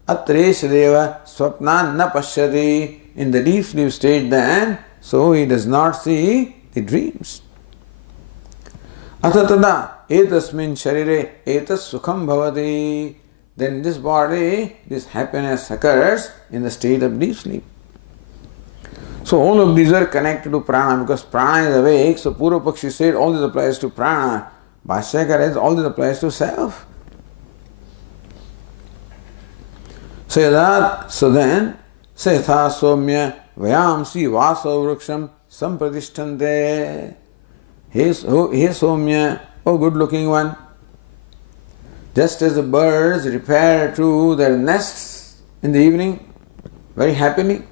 atresh deva swapnan na pashyati. In the deep sleep state then, so he does not see the dreams. Atatada etasmin sharire etas sukham bhavati. Then this body, this happiness occurs in the state of deep sleep. So all of these are connected to prana because prana is awake. So Purva Pakshi said all this applies to prana. Bhashyakara says all this applies to self. So then, Setha Somya Vayamsi Vaso Vruksham Sampradishtante. Hey Somya, oh good looking one. Just as the birds repair to their nests in the evening very happily,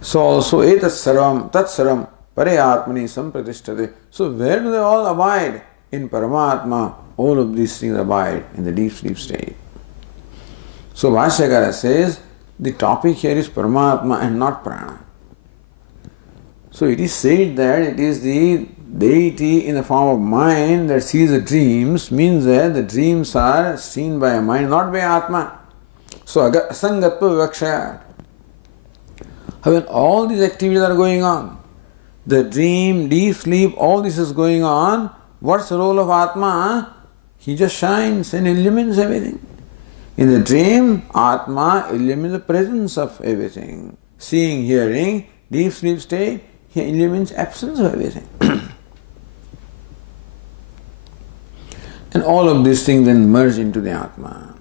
so also etas sarvam tat sarvam parayatmani sampratishtate. So where do they all abide? In Paramatma. All of these things abide in the deep sleep state. So Bhashyakara says the topic here is Paramatma and not prana. So it is said that it is the deity in the form of mind that sees the dreams, means that the dreams are seen by a mind, not by Atma. So asangatva vivakshaya. When all these activities are going on, the dream, deep sleep, all this is going on, what's the role of Atma? He just shines and illumines everything. In the dream, Atma illumines the presence of everything. Seeing, hearing, deep sleep state, he illumines absence of everything. And all of these things then merge into the Atma.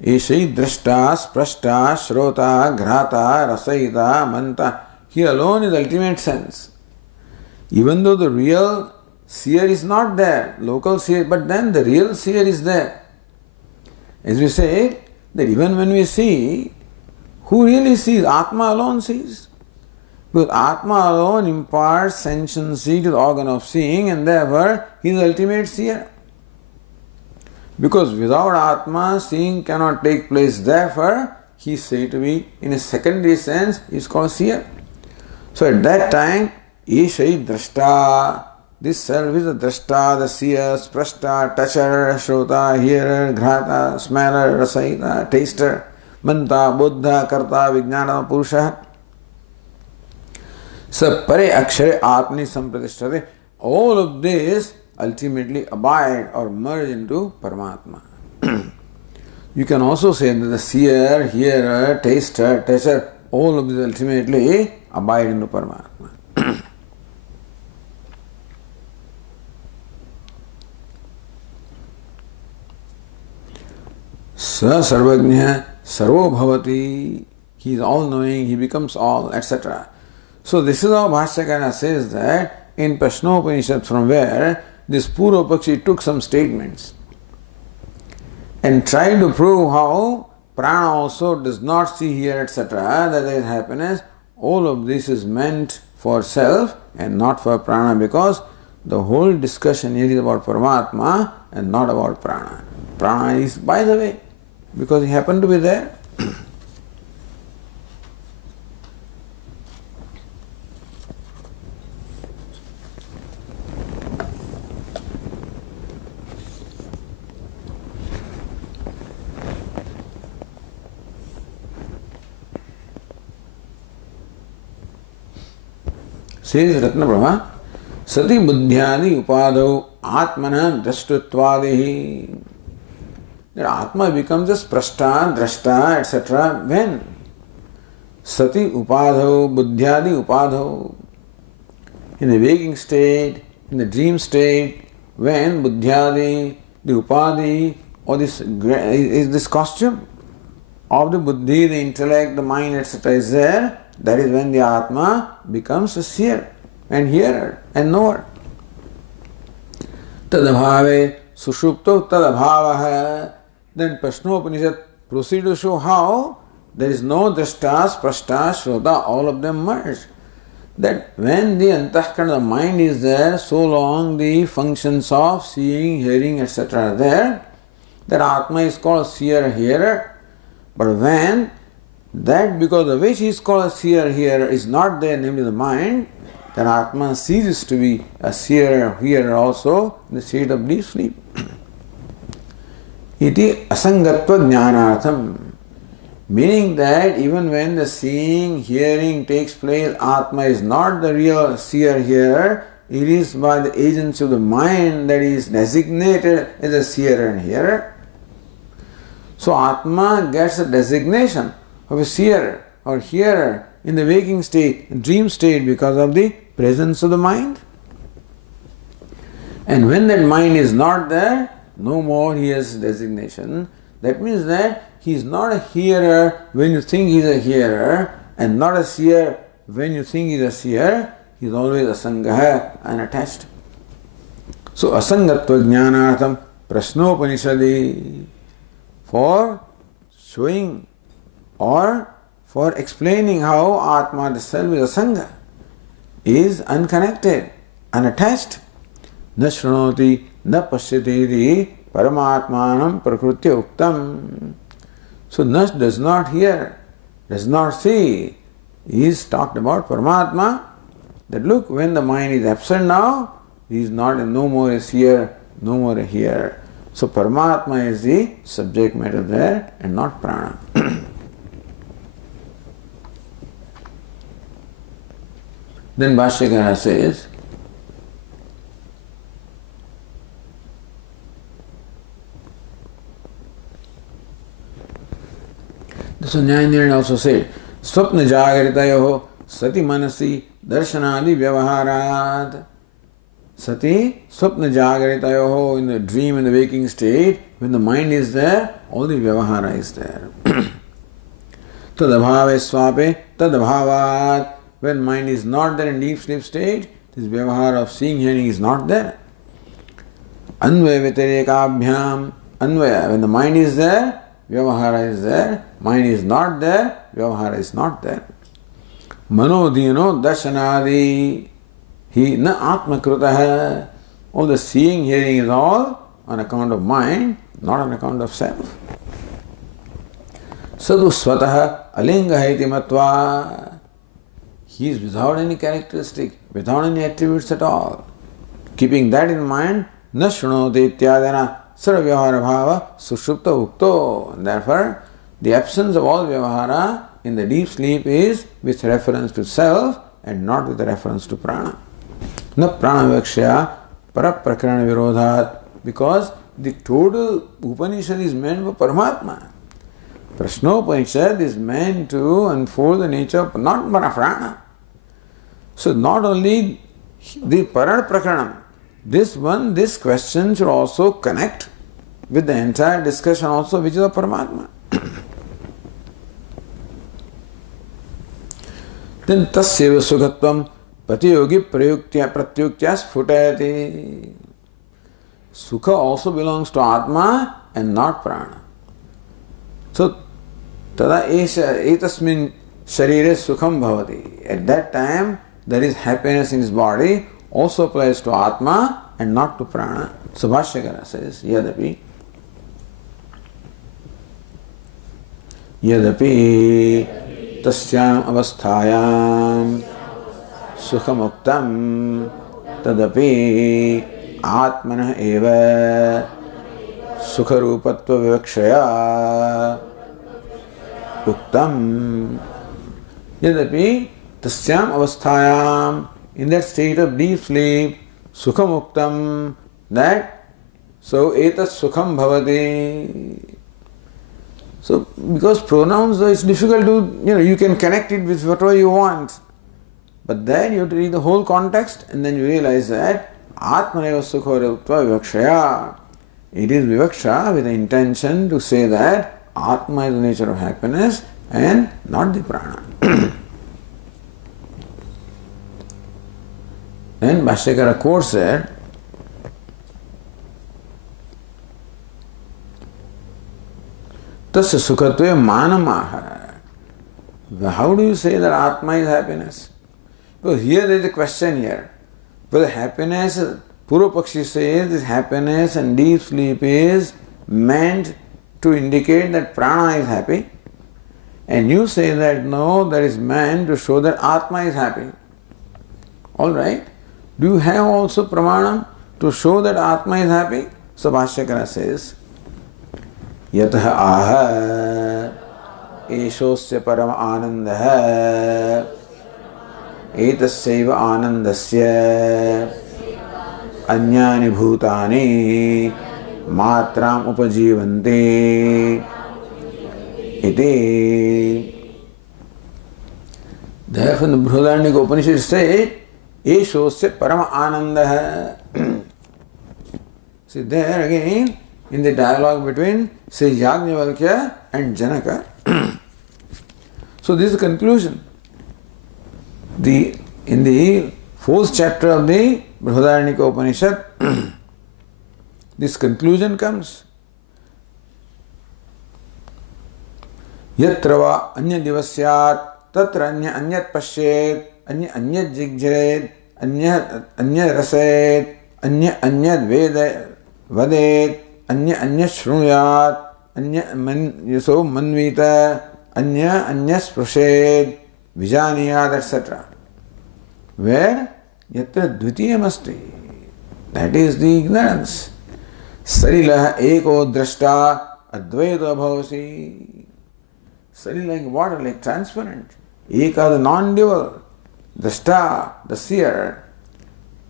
Eshi drashta, sprashta, shrota, grata, rasayita, manta. He alone is the ultimate sense. Even though the real seer is not there, local seer, but then the real seer is there. As we say, that even when we see, who really sees? Atma alone sees. Because Atma alone imparts sentiency to the organ of seeing and therefore he is the ultimate seer. Because without Atma, seeing cannot take place. Therefore, he is said to be, in a secondary sense, he is called seer. So at that time, Ishai Drashta, this self is the Drashta, the seer, Sprashta, toucher, Shrota, hearer, Grata, smeller, Rasayita, taster, Manta, Buddha, Karta, Vijnana, Purusha. So Pare Akshare Atmani Sampradishtade. All of this ultimately abide or merge into Paramatma. You can also say that the seer, hearer, taster, toucher, all of these ultimately abide into Paramatma. Sa Sarvajna Sarvo Bhavati. He is all knowing, he becomes all, etc. So this is how Bhashyakara says that in Prashnopanishad, from where this Purva Pakshi took some statements and tried to prove how prana also does not see here, etc., that there is happiness. All of this is meant for self and not for prana, because the whole discussion here is about Paramatma and not about prana. Prana is by the way, because he happened to be there. Says Ratna Brahma, Sati buddhyadi upadau atmana drashtuttvadihi. That Atma becomes a sprashta, drashta, etc. When? Sati upadau, buddhyadi upadau. In the waking state, in the dream state, when buddhyadi, the upadi, or this is this costume of the buddhi, the intellect, the mind, etc. is there, that is when the Atma becomes a seer and hearer and knower. Tadabhave sushupto tadabhavaha. Then Prashnopanishad proceeds to show how there is no drashta, sprashta, shrota, all of them merge. That when the antahkarana, the mind is there, so long the functions of seeing, hearing, etc. are there, that Atma is called a seer, hearer. But when that, because of which he is called a seer, hearer, is not there, namely the mind, then Atma ceases to be a seer, hearer also in the state of deep sleep. Iti asangatva jnanatham. Meaning that even when the seeing, hearing takes place, Atma is not the real seer, hearer. It is by the agency of the mind that is designated as a seer and hearer. So Atma gets a designation of a seer or hearer in the waking state, dream state, because of the presence of the mind. And when that mind is not there, no more he has designation. That means that he is not a hearer when you think he is a hearer, and not a seer when you think he is a seer. He is always asangaha, unattached. So asangatva jnanatham prashnopanishadi, for showing or for explaining how Atma, the self, is asanga, is unconnected, unattached. Na shranoti na pashyati paramatmanam prakrutya uktam. So Nash does not hear, does not see. He is talked about Paramatma, that look, when the mind is absent now, he is not, no more a seer, no more a hearer. So Paramatma is the subject matter there and not prana. Then Bhashyakara says, so Nyayandirani also said, Swapna jagaritayoho sati manasi darshanadi vyavaharat. Sati, swapna jagaritayoho, in the dream and the waking state, when the mind is there, all the vyavahara is there. Tadabhave swape tadabhavat. When mind is not there in deep sleep state, this vyavahara of seeing, hearing is not there. Anvaya vyatirikabhyam. Anvaya, when the mind is there, vyavahara is there. Mind is not there, vyavahara is not there. Manodino darshanadi. He na atmakrutaha. All the seeing, hearing is all on account of mind, not on account of self. Sadhu swataha alinga iti matva. He is without any characteristic, without any attributes at all. Keeping that in mind, na shrunoti ityadana sarvavyavahara bhava sushupta ukto. And therefore, the absence of all vyavahara in the deep sleep is with reference to self and not with reference to prana. Na prana vakshya paraprakarana virodhat, because the total Upanishad is meant for Paramatma. Prashnopanishad is meant to unfold the nature of not prana. So not only the Parana Prakaranam, this question should also connect with the entire discussion also, which is of Paramatma. Then tasyeva sukhatvam patiyogi pratyuktya sphutayati. Sukha also belongs to Atma and not Prana. So tada etasmin sharire sukham bhavati. At that time, there is happiness in his body, also applies to Atma and not to Prana. So Bhashyakara says, Yadapi tasyam avasthayam sukhamuktam tadapi atmanah eva sukharupatva vivakshaya uktam. Yadapi tasyam avasthayam, in that state of deep sleep, sukhamuktam, that, so etat sukham bhavati. So, because pronouns, though it's difficult to, you can connect it with whatever you want. But then you have to read the whole context and then you realize that Atmaneva Sukha Vivakshaya. It is Vivaksha with the intention to say that Atma is the nature of happiness and not the prana. Then Bhashyakara quotes said, Tasya sukhatve manamaha. How do you say that Atma is happiness? Because here there is a question here. Whether happiness, Purvapakshi says this happiness and deep sleep is meant to indicate that prana is happy. And you say that no, that is meant to show that Atma is happy. Alright. Do you have also pramanam to show that Atma is happy? So Bhashyakara says, Yatah aha eshosya param anandaha etasyaiva anandasya anyani bhutani matram upajivante iti. Therefore the Brihadaranyaka Upanishad says, Eshosya parama anandaha. See there again, in the dialogue between say Yajnavalkya and Janaka. So this is the conclusion. In the fourth chapter of the Brihadaranyaka Upanishad, this conclusion comes. Yatra va anya divasyat tatra anyat pashyet anyat jigjret anyat raset anyat vadet anyat shrunuyat so manvita anyat sprushet vijaniyat, etc. Where yatra dvitiyam asti, that is the ignorance. Sarila eko drashta advaita bhavasi. Sarila like water, like transparent. Eka the non-dual. Drashta, the seer,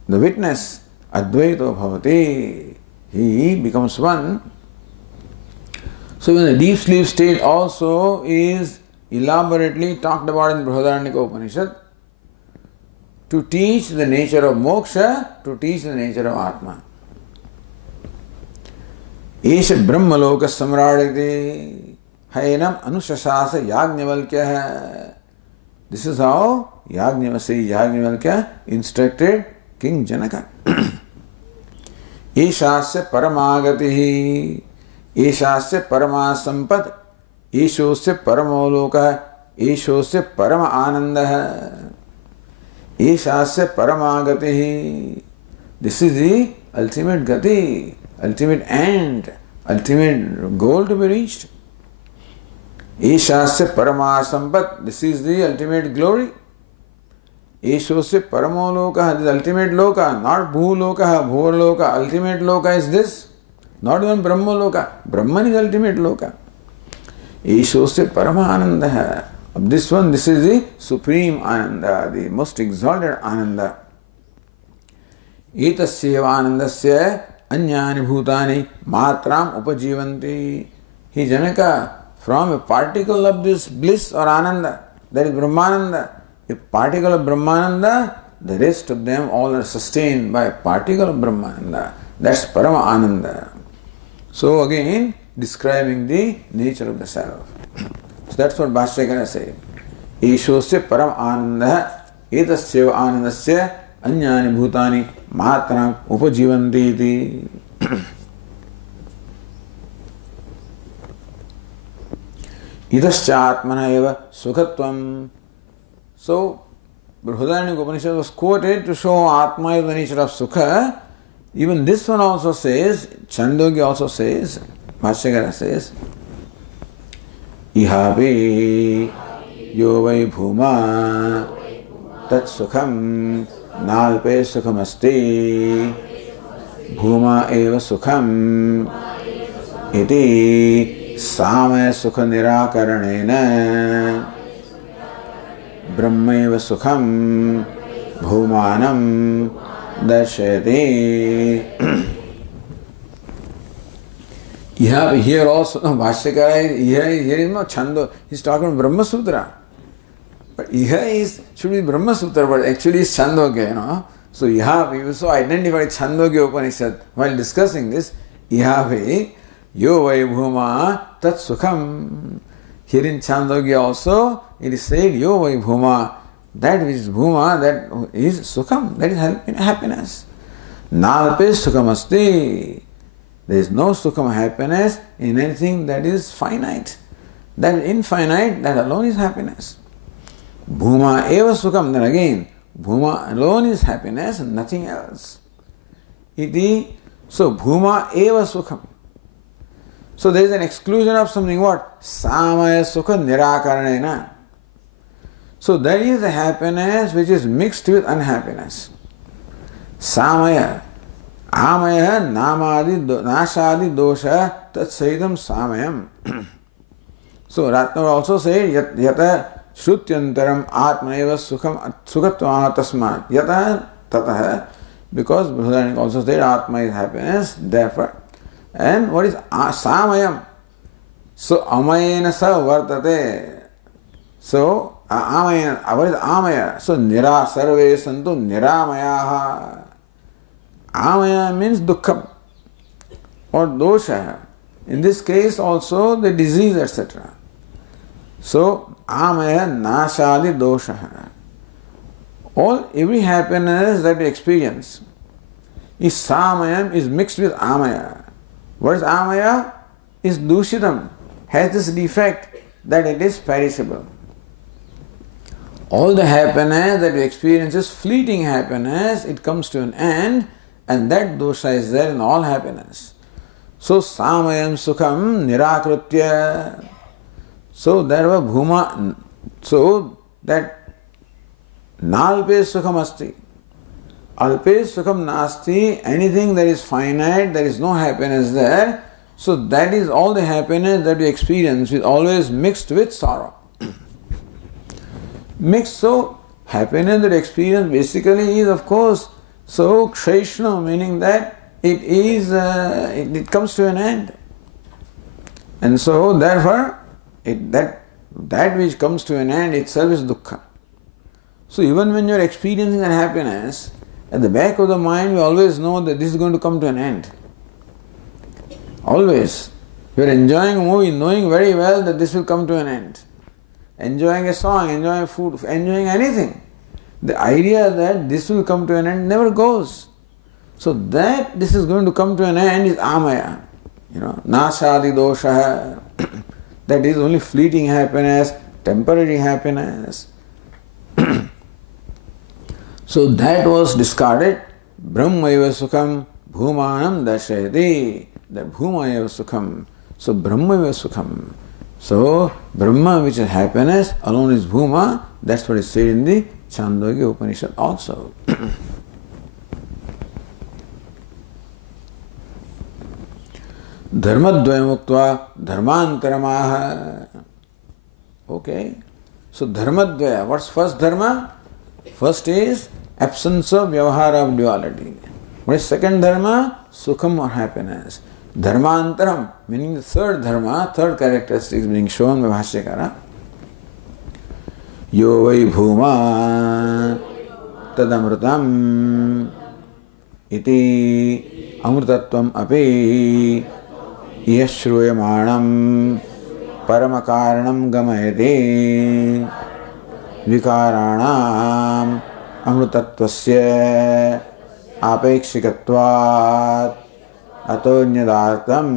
the witness, advaita bhavati. He becomes one. So even the deep sleep state also is elaborately talked about in Brihadaranyaka Upanishad to teach the nature of moksha, to teach the nature of Atma. Esha Brahmaloka Samraditi Hainam Anushasasa Yajnavalkya. This is how Yajnavalkya instructed King Janaka. Eshasya Paramagatihi Eshasya Paramasampat Eshosya Paramoloka Eshosya Parama Anandaha Eshasya Paramagatihi. This is the ultimate gati, ultimate end, ultimate goal to be reached. Eshasya Paramasampat. This is the ultimate glory. Eshosya Paramoloka. This ultimate loka, not Bhuloka, Bhurloka. Ultimate loka is this. Not even Brahmaloka. Brahman is ultimate loka. Eshosya Paramananda. Of this one, this is the supreme Ananda, the most exalted Ananda. Etasyeva Anandasya anyani bhutani matram upajivanti. He Janaka, from a particle of this bliss or Ananda, that is Brahmananda. A particle of Brahmananda, the rest of them all are sustained by a particle of Brahmananda. That's Parama Ananda. So again, describing the nature of the self. So that's what Bhashyakara says. Eshosya param ananda etasyeva anandasya anyani bhutani matram upajivanti iti. Idascha atmana eva sukhatvam. So Brihadaranyaka Upanishad was quoted to show Atma is the nature of Sukha. Even this one also says, Chhandogya also says, Bhashyakara says, Ihavi yo vai bhuma tat sukham nalpe sukham asti bhuma eva sukham iti samaya sukha nirakaranena brahma eva sukham bhumanam darshayati. Here also, no, Bhashyakara, here is not Chando, he's talking Brahma Sutra. But here should be Brahma Sutra, but actually it's Chhandogya, you know. So we also identified Chhandogya Upanishad while discussing this. Ihavi, yo vai bhuma tat sukham. Here in Chhandogya also, it is said, yo vai bhuma, that which is bhuma, that is sukham, that is happiness. Nalpe sukham asti. There is no sukham happiness in anything that is finite. That is infinite, that alone is happiness. Bhuma eva sukham, then again, bhuma alone is happiness and nothing else. So bhuma eva sukham. So there is an exclusion of something what? Samaya sukha nirakaranena. So that is the happiness which is mixed with unhappiness. Samaya. Amaya namadi nashadi dosha tat saidam samayam. So Ratna also said yata Shrutyantaram atmaneva sukhatva tasmat. Yata tataha. Because Brahmanic also said Atma is happiness, therefore. And what is samayam? So amayena sa vartate. So amayena, what is amaya? So nira sarve santu niramayaha. Amaya means dukkham or dosha. In this case also the disease, etc. So amaya nashadi dosha. Every happiness that we experience is samayam, is mixed with amaya. What is amaya? Is dushitam, has this defect that it is perishable. All the happiness that we experience is fleeting happiness, it comes to an end, and that dosha is there in all happiness. So samayam sukham nirakritya. So there were bhuma, so that nalpe sukham asti. Alpe sukham nasti, anything that is finite, there is no happiness there. So that is all the happiness that we experience is always mixed with sorrow. Mixed, so happiness that we experience basically is of course so kshayshna, meaning that it comes to an end. And so therefore that which comes to an end itself is dukkha. So even when you are experiencing that happiness, at the back of the mind you always know that this is going to come to an end. Always. You are enjoying a movie knowing very well that this will come to an end. Enjoying a song, enjoying food, enjoying anything. The idea that this will come to an end never goes. So that this is going to come to an end is amaya. Nashadi dosha. That is only fleeting happiness, temporary happiness. So that was discarded. Brahmaiva sukham bhumanam darshayati. That bhumaiva sukham. So brahmaiva sukham. So Brahma, which is happiness, alone is bhuma. That's what is said in the Chhandogya Upanishad also. Dharmadvaya dharmantaramaha. Okay. So dharmadvaya. What's first dharma? First is absence of vyavahara of duality. What is second dharma? Sukham or happiness. Dharmantaram, meaning the third dharma, third characteristic is being shown by Bhashyakara. Yo vai bhuma tadamrutam iti amrutatvam api yashruyamaanam paramakaranam gamayate vikaranam amrutatvasya apekshikatvat atonyadatam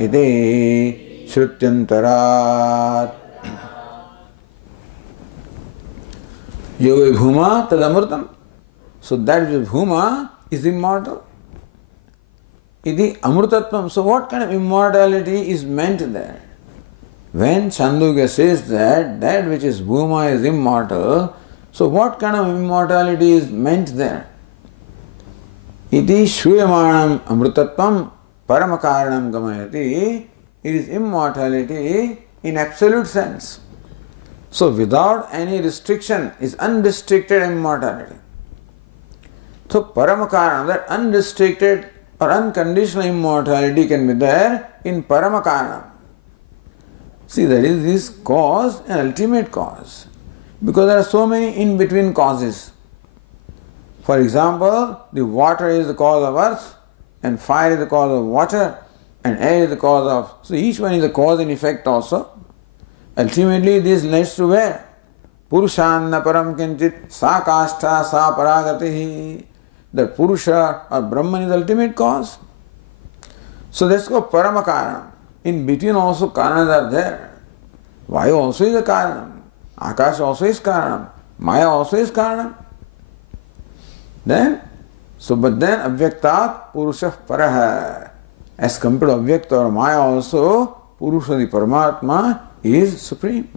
iti shrutyantarat. Yoga bhuma tadamrutam. So that which is bhuma is immortal. Iti amrutatvam. So what kind of immortality is meant there? When Chhandogya says that which is bhuma is immortal, so what kind of immortality is meant there? Iti shruyamanam amrutatvam paramakaranam gamayati. It is immortality in absolute sense. So without any restriction is unrestricted immortality. So Paramakaranam, that unrestricted or unconditional immortality can be there in Paramakaranam. See, there is this cause and ultimate cause. Because there are so many in-between causes. For example, the water is the cause of earth, and fire is the cause of water, and air is the cause of... So each one is a cause and effect also. Ultimately, this leads to where? Purushanna param kinchit sa kashta sa paragatihi. The Purusha or Brahman is the ultimate cause. So let's go Paramakaranam. In between also Karanas are there. Vayu also is a Karanam. Akash also is Karanam. Maya also is Karanam. Then, but then Avyaktat Purusha Paraha. As compared to Avyakta or Maya also, Purusha the Paramatma is supreme.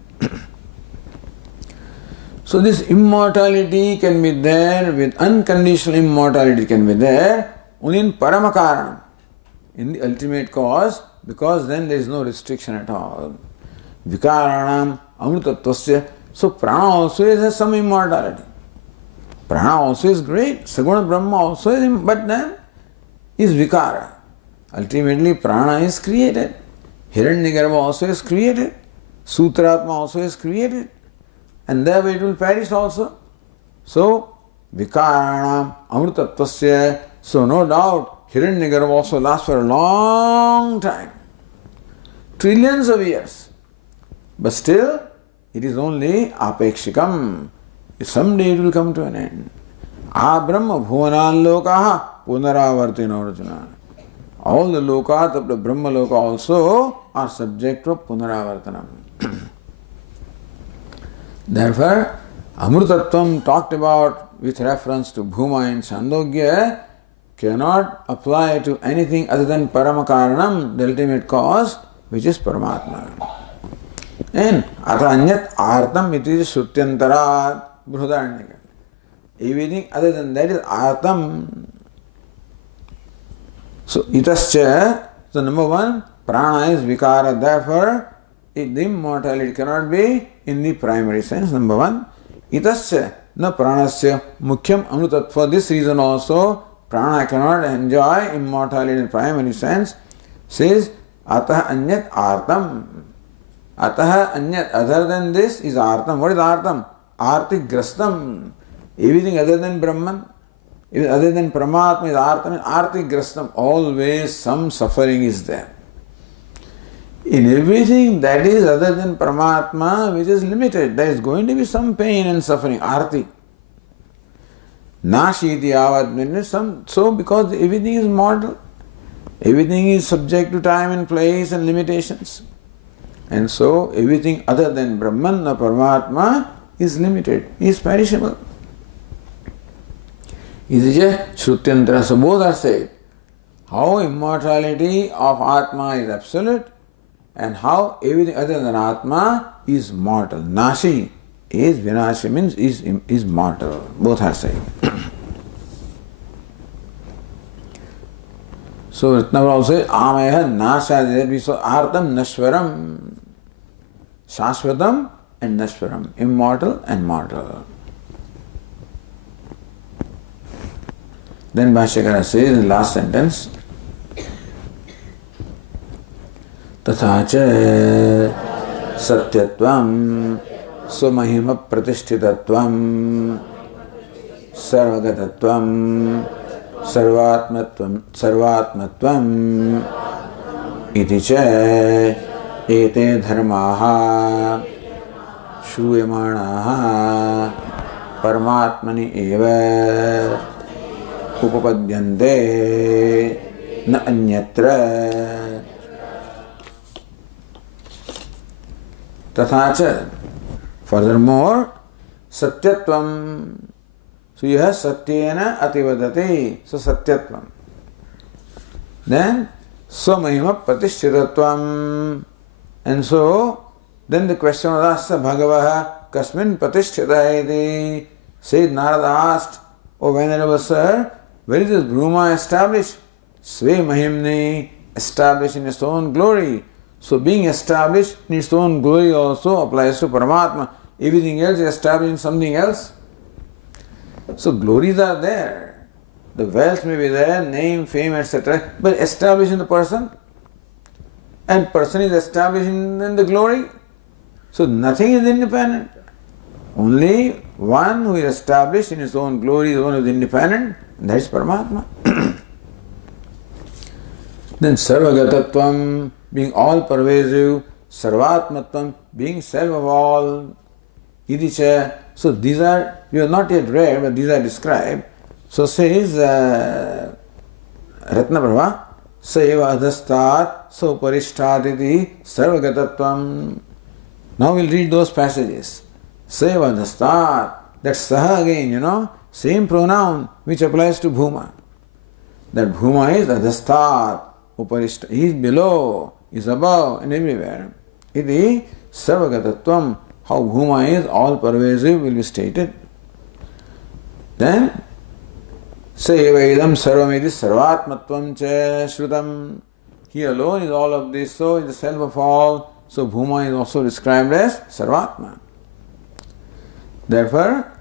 So this immortality can be there, with unconditional immortality can be there only in Paramakaranam, in the ultimate cause, because then there is no restriction at all. Vikaranam amrutatvasya. So prana also has some immortality. Prana also is great. Saguna Brahma also is, but then is vikara. Ultimately prana is created. Hiranyagarbha also is created. Sutratma also is created. And thereby it will perish also. So vikaranam amrutatvasya. So no doubt Hiranyagarbha also lasts for a long time. Trillions of years. But still, it is only apekshikam. Someday it will come to an end. Abrahma bhuvanan lokaha punaravartina arjuna. All the lokas of the Brahma loka also are subject to punaravartanam. Therefore, Amrutattvam talked about with reference to Bhuma in Chhandogya cannot apply to anything other than Paramakaranam, the ultimate cause, which is Paramatma. And Atanyat Artam it is Shrutyantarat Bruhadaranyaka. Everything other than that is Artam. So Itascha, so number one, Prana is Vikara, therefore the immortality cannot be in the primary sense, number one. Itascha, na Pranasya Mukhyam Amrutat. For this reason also, Prana cannot enjoy immortality in primary sense. Says, Atah Anyat Artam. Ataha Anyat, other than this is Artam. What is Artam? Artik Grastam. Everything other than Brahman, other than Paramatma is Artam, Artik Grastam. Always some suffering is there. In everything that is other than Paramatma, which is limited, there is going to be some pain and suffering. Arti. Nashiti avad. So because everything is mortal, everything is subject to time and place and limitations. And so everything other than Brahman or Paramatma is limited, is perishable. Is it Shrutyantara? So both are said. How immortality of Atma is absolute and how everything other than Atma is mortal. Nashi is Vinashi, means is mortal. Both are said. So Ratnavara also says, Amaya Nasha, so Artam Nashwaram, Shashvatam and Nashwaram, immortal and mortal. Then Bhashyakara says in the last sentence, Tathacha Satyatvam Swamahima Pratishthitatvam Sarvagatatvam Sarvatmatvam iti cha ete dharmaha shruyamanaha paramatmani eva upapadyante na anyatra. Tathacha, furthermore, satyatvam. So you have satyena ativadati. So satyatvam. Then swamahima pratishthitatvam. And so then the question was asked, Bhagavaha kasmin pratisthita iti. Said Narada asked, O Venerable Sir, where is this Brahma established? Sve mahimni, established in its own glory. So being established in its own glory also applies to Paramatma. everything else is establishing something else. So glories are there. The wealth may be there, name, fame, etc. but establishing the person. And person is establishing in the glory. So nothing is independent. Only one who is established in his own glory is the one who is independent, and that is Paramatma. Then Sarvagatatvam, being all pervasive, Sarvatmatvam, being self of all, Idicha. So these are, we have not yet read, but these are described. So says Ratnaprabha, Saiva adhastat soparishtatiti sarvagatatvam. Now we'll read those passages. Saiva adhastat, that Saha again, same pronoun which applies to Bhuma. That Bhuma is adhastat, uparishta, he is below, is above and everywhere. Iti sarvagatatvam, how Bhuma is all pervasive will be stated. Then Saivaidam sarvamiti sarvatmatvam cha shrutam. He alone is all of this, so is the self of all. So Bhuma is also described as Sarvatma. Therefore,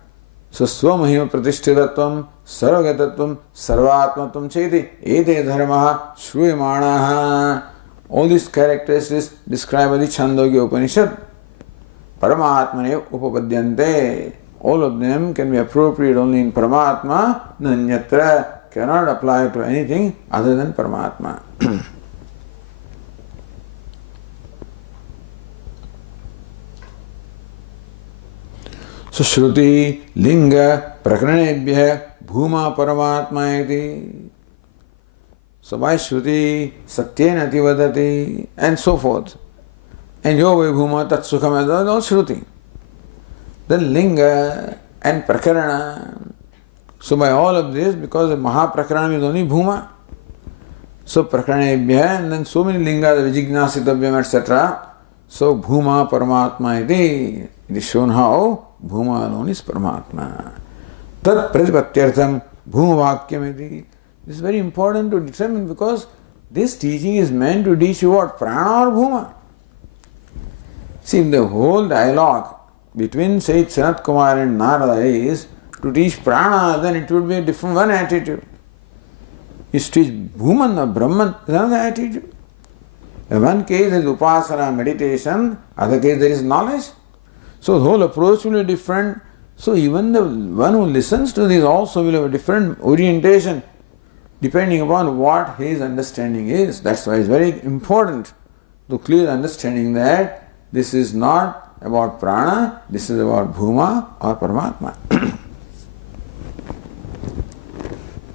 so Swamahima pratishthitatvam, sarvagatatvam, sarvatmatvam cheti, ete dharmaha, shruyamanaha. All these characteristics described by the Chhandogya Upanishad. Paramatmane upapadyante. All of them can be appropriate only in Paramatma, nanyatra, cannot apply to anything other than Paramatma. So Shruti, Linga, Prakranebhya, Bhuma Paramatma iti. So by Shruti, Satyena Tivadati, and so forth. And Yove Bhuma Tat Sukham, all Shruti. Then Linga and Prakarana. So by all of this, because the Mahaprakarana is only Bhuma, so Prakaranebhya, and then so many Lingas, Vijignasitavyam, etc. So Bhuma Paramatma iti. It is shown how Bhuma alone is Paramatma. Tat Pratipatyartham Bhuma Vakyam iti. This is very important to determine because this teaching is meant to teach you what? Prana or Bhuma? See, the whole dialogue between say Sanat Kumar and Narada is to teach prana, then it would be a different one attitude. Is to teach Bhuman or Brahman, another attitude. In one case is upasana, meditation, other case there is knowledge. So the whole approach will be different. So even the one who listens to this also will have a different orientation depending upon what his understanding is. That's why it's very important to clear understanding that this is not about prana, this is about Bhuma or Paramatma.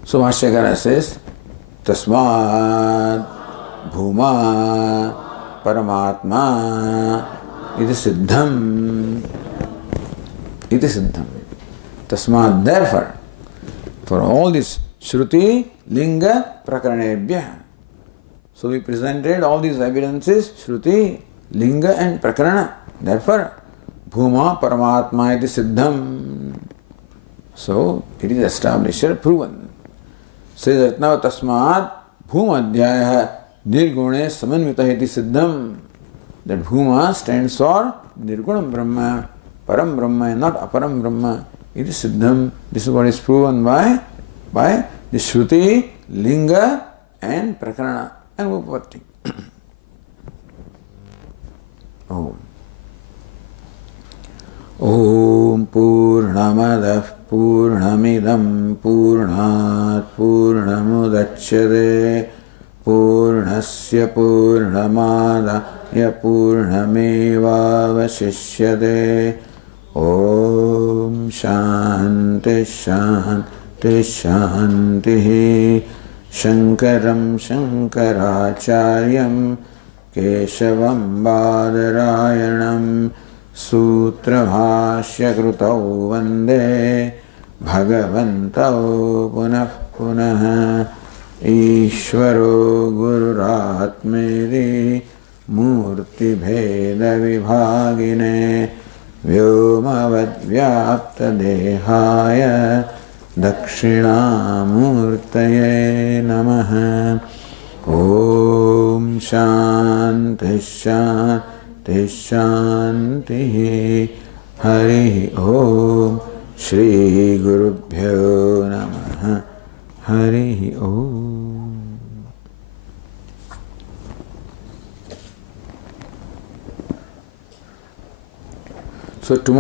So Bhashyakara says, Tasmat Bhuma Paramatma iti siddham. Iti siddham. Tasmat, therefore, for all this Shruti, Linga, Prakaranebhya. So we presented all these evidences, Shruti, Linga and Prakarana. Therefore, Bhuma Paramatma iti siddham. So it is established or proven. Says Ratna Tasmat Bhuma Adhyaya Nirgune Samanvita iti siddham. That Bhuma stands for Nirgunam Brahma, Param Brahma, and not Aparam Brahma. It is siddham. This is what is proven by the Shruti, Linga and Prakarana and Upapatti. Om. Om Purnamadah Purnamidam Purnat Purnamudachyate Purnasya Purnamadaya Purnamevavashishyate. Om Shanti Shanti Shanti. Shankaram Shankaracharyam Keshavam Badarayanam Sutra Krutau Vande Bhagavantau Punah Punah Ishvaro Gururatmeri Murti Bheda Vibhagine Vyomavad Vyapta Dehaya Dakshinamurtaye Namaha. Om Shanti Shanti Shanti. Hari Om. Shri Gurubhyo Namaha. Hari Om. So tomorrow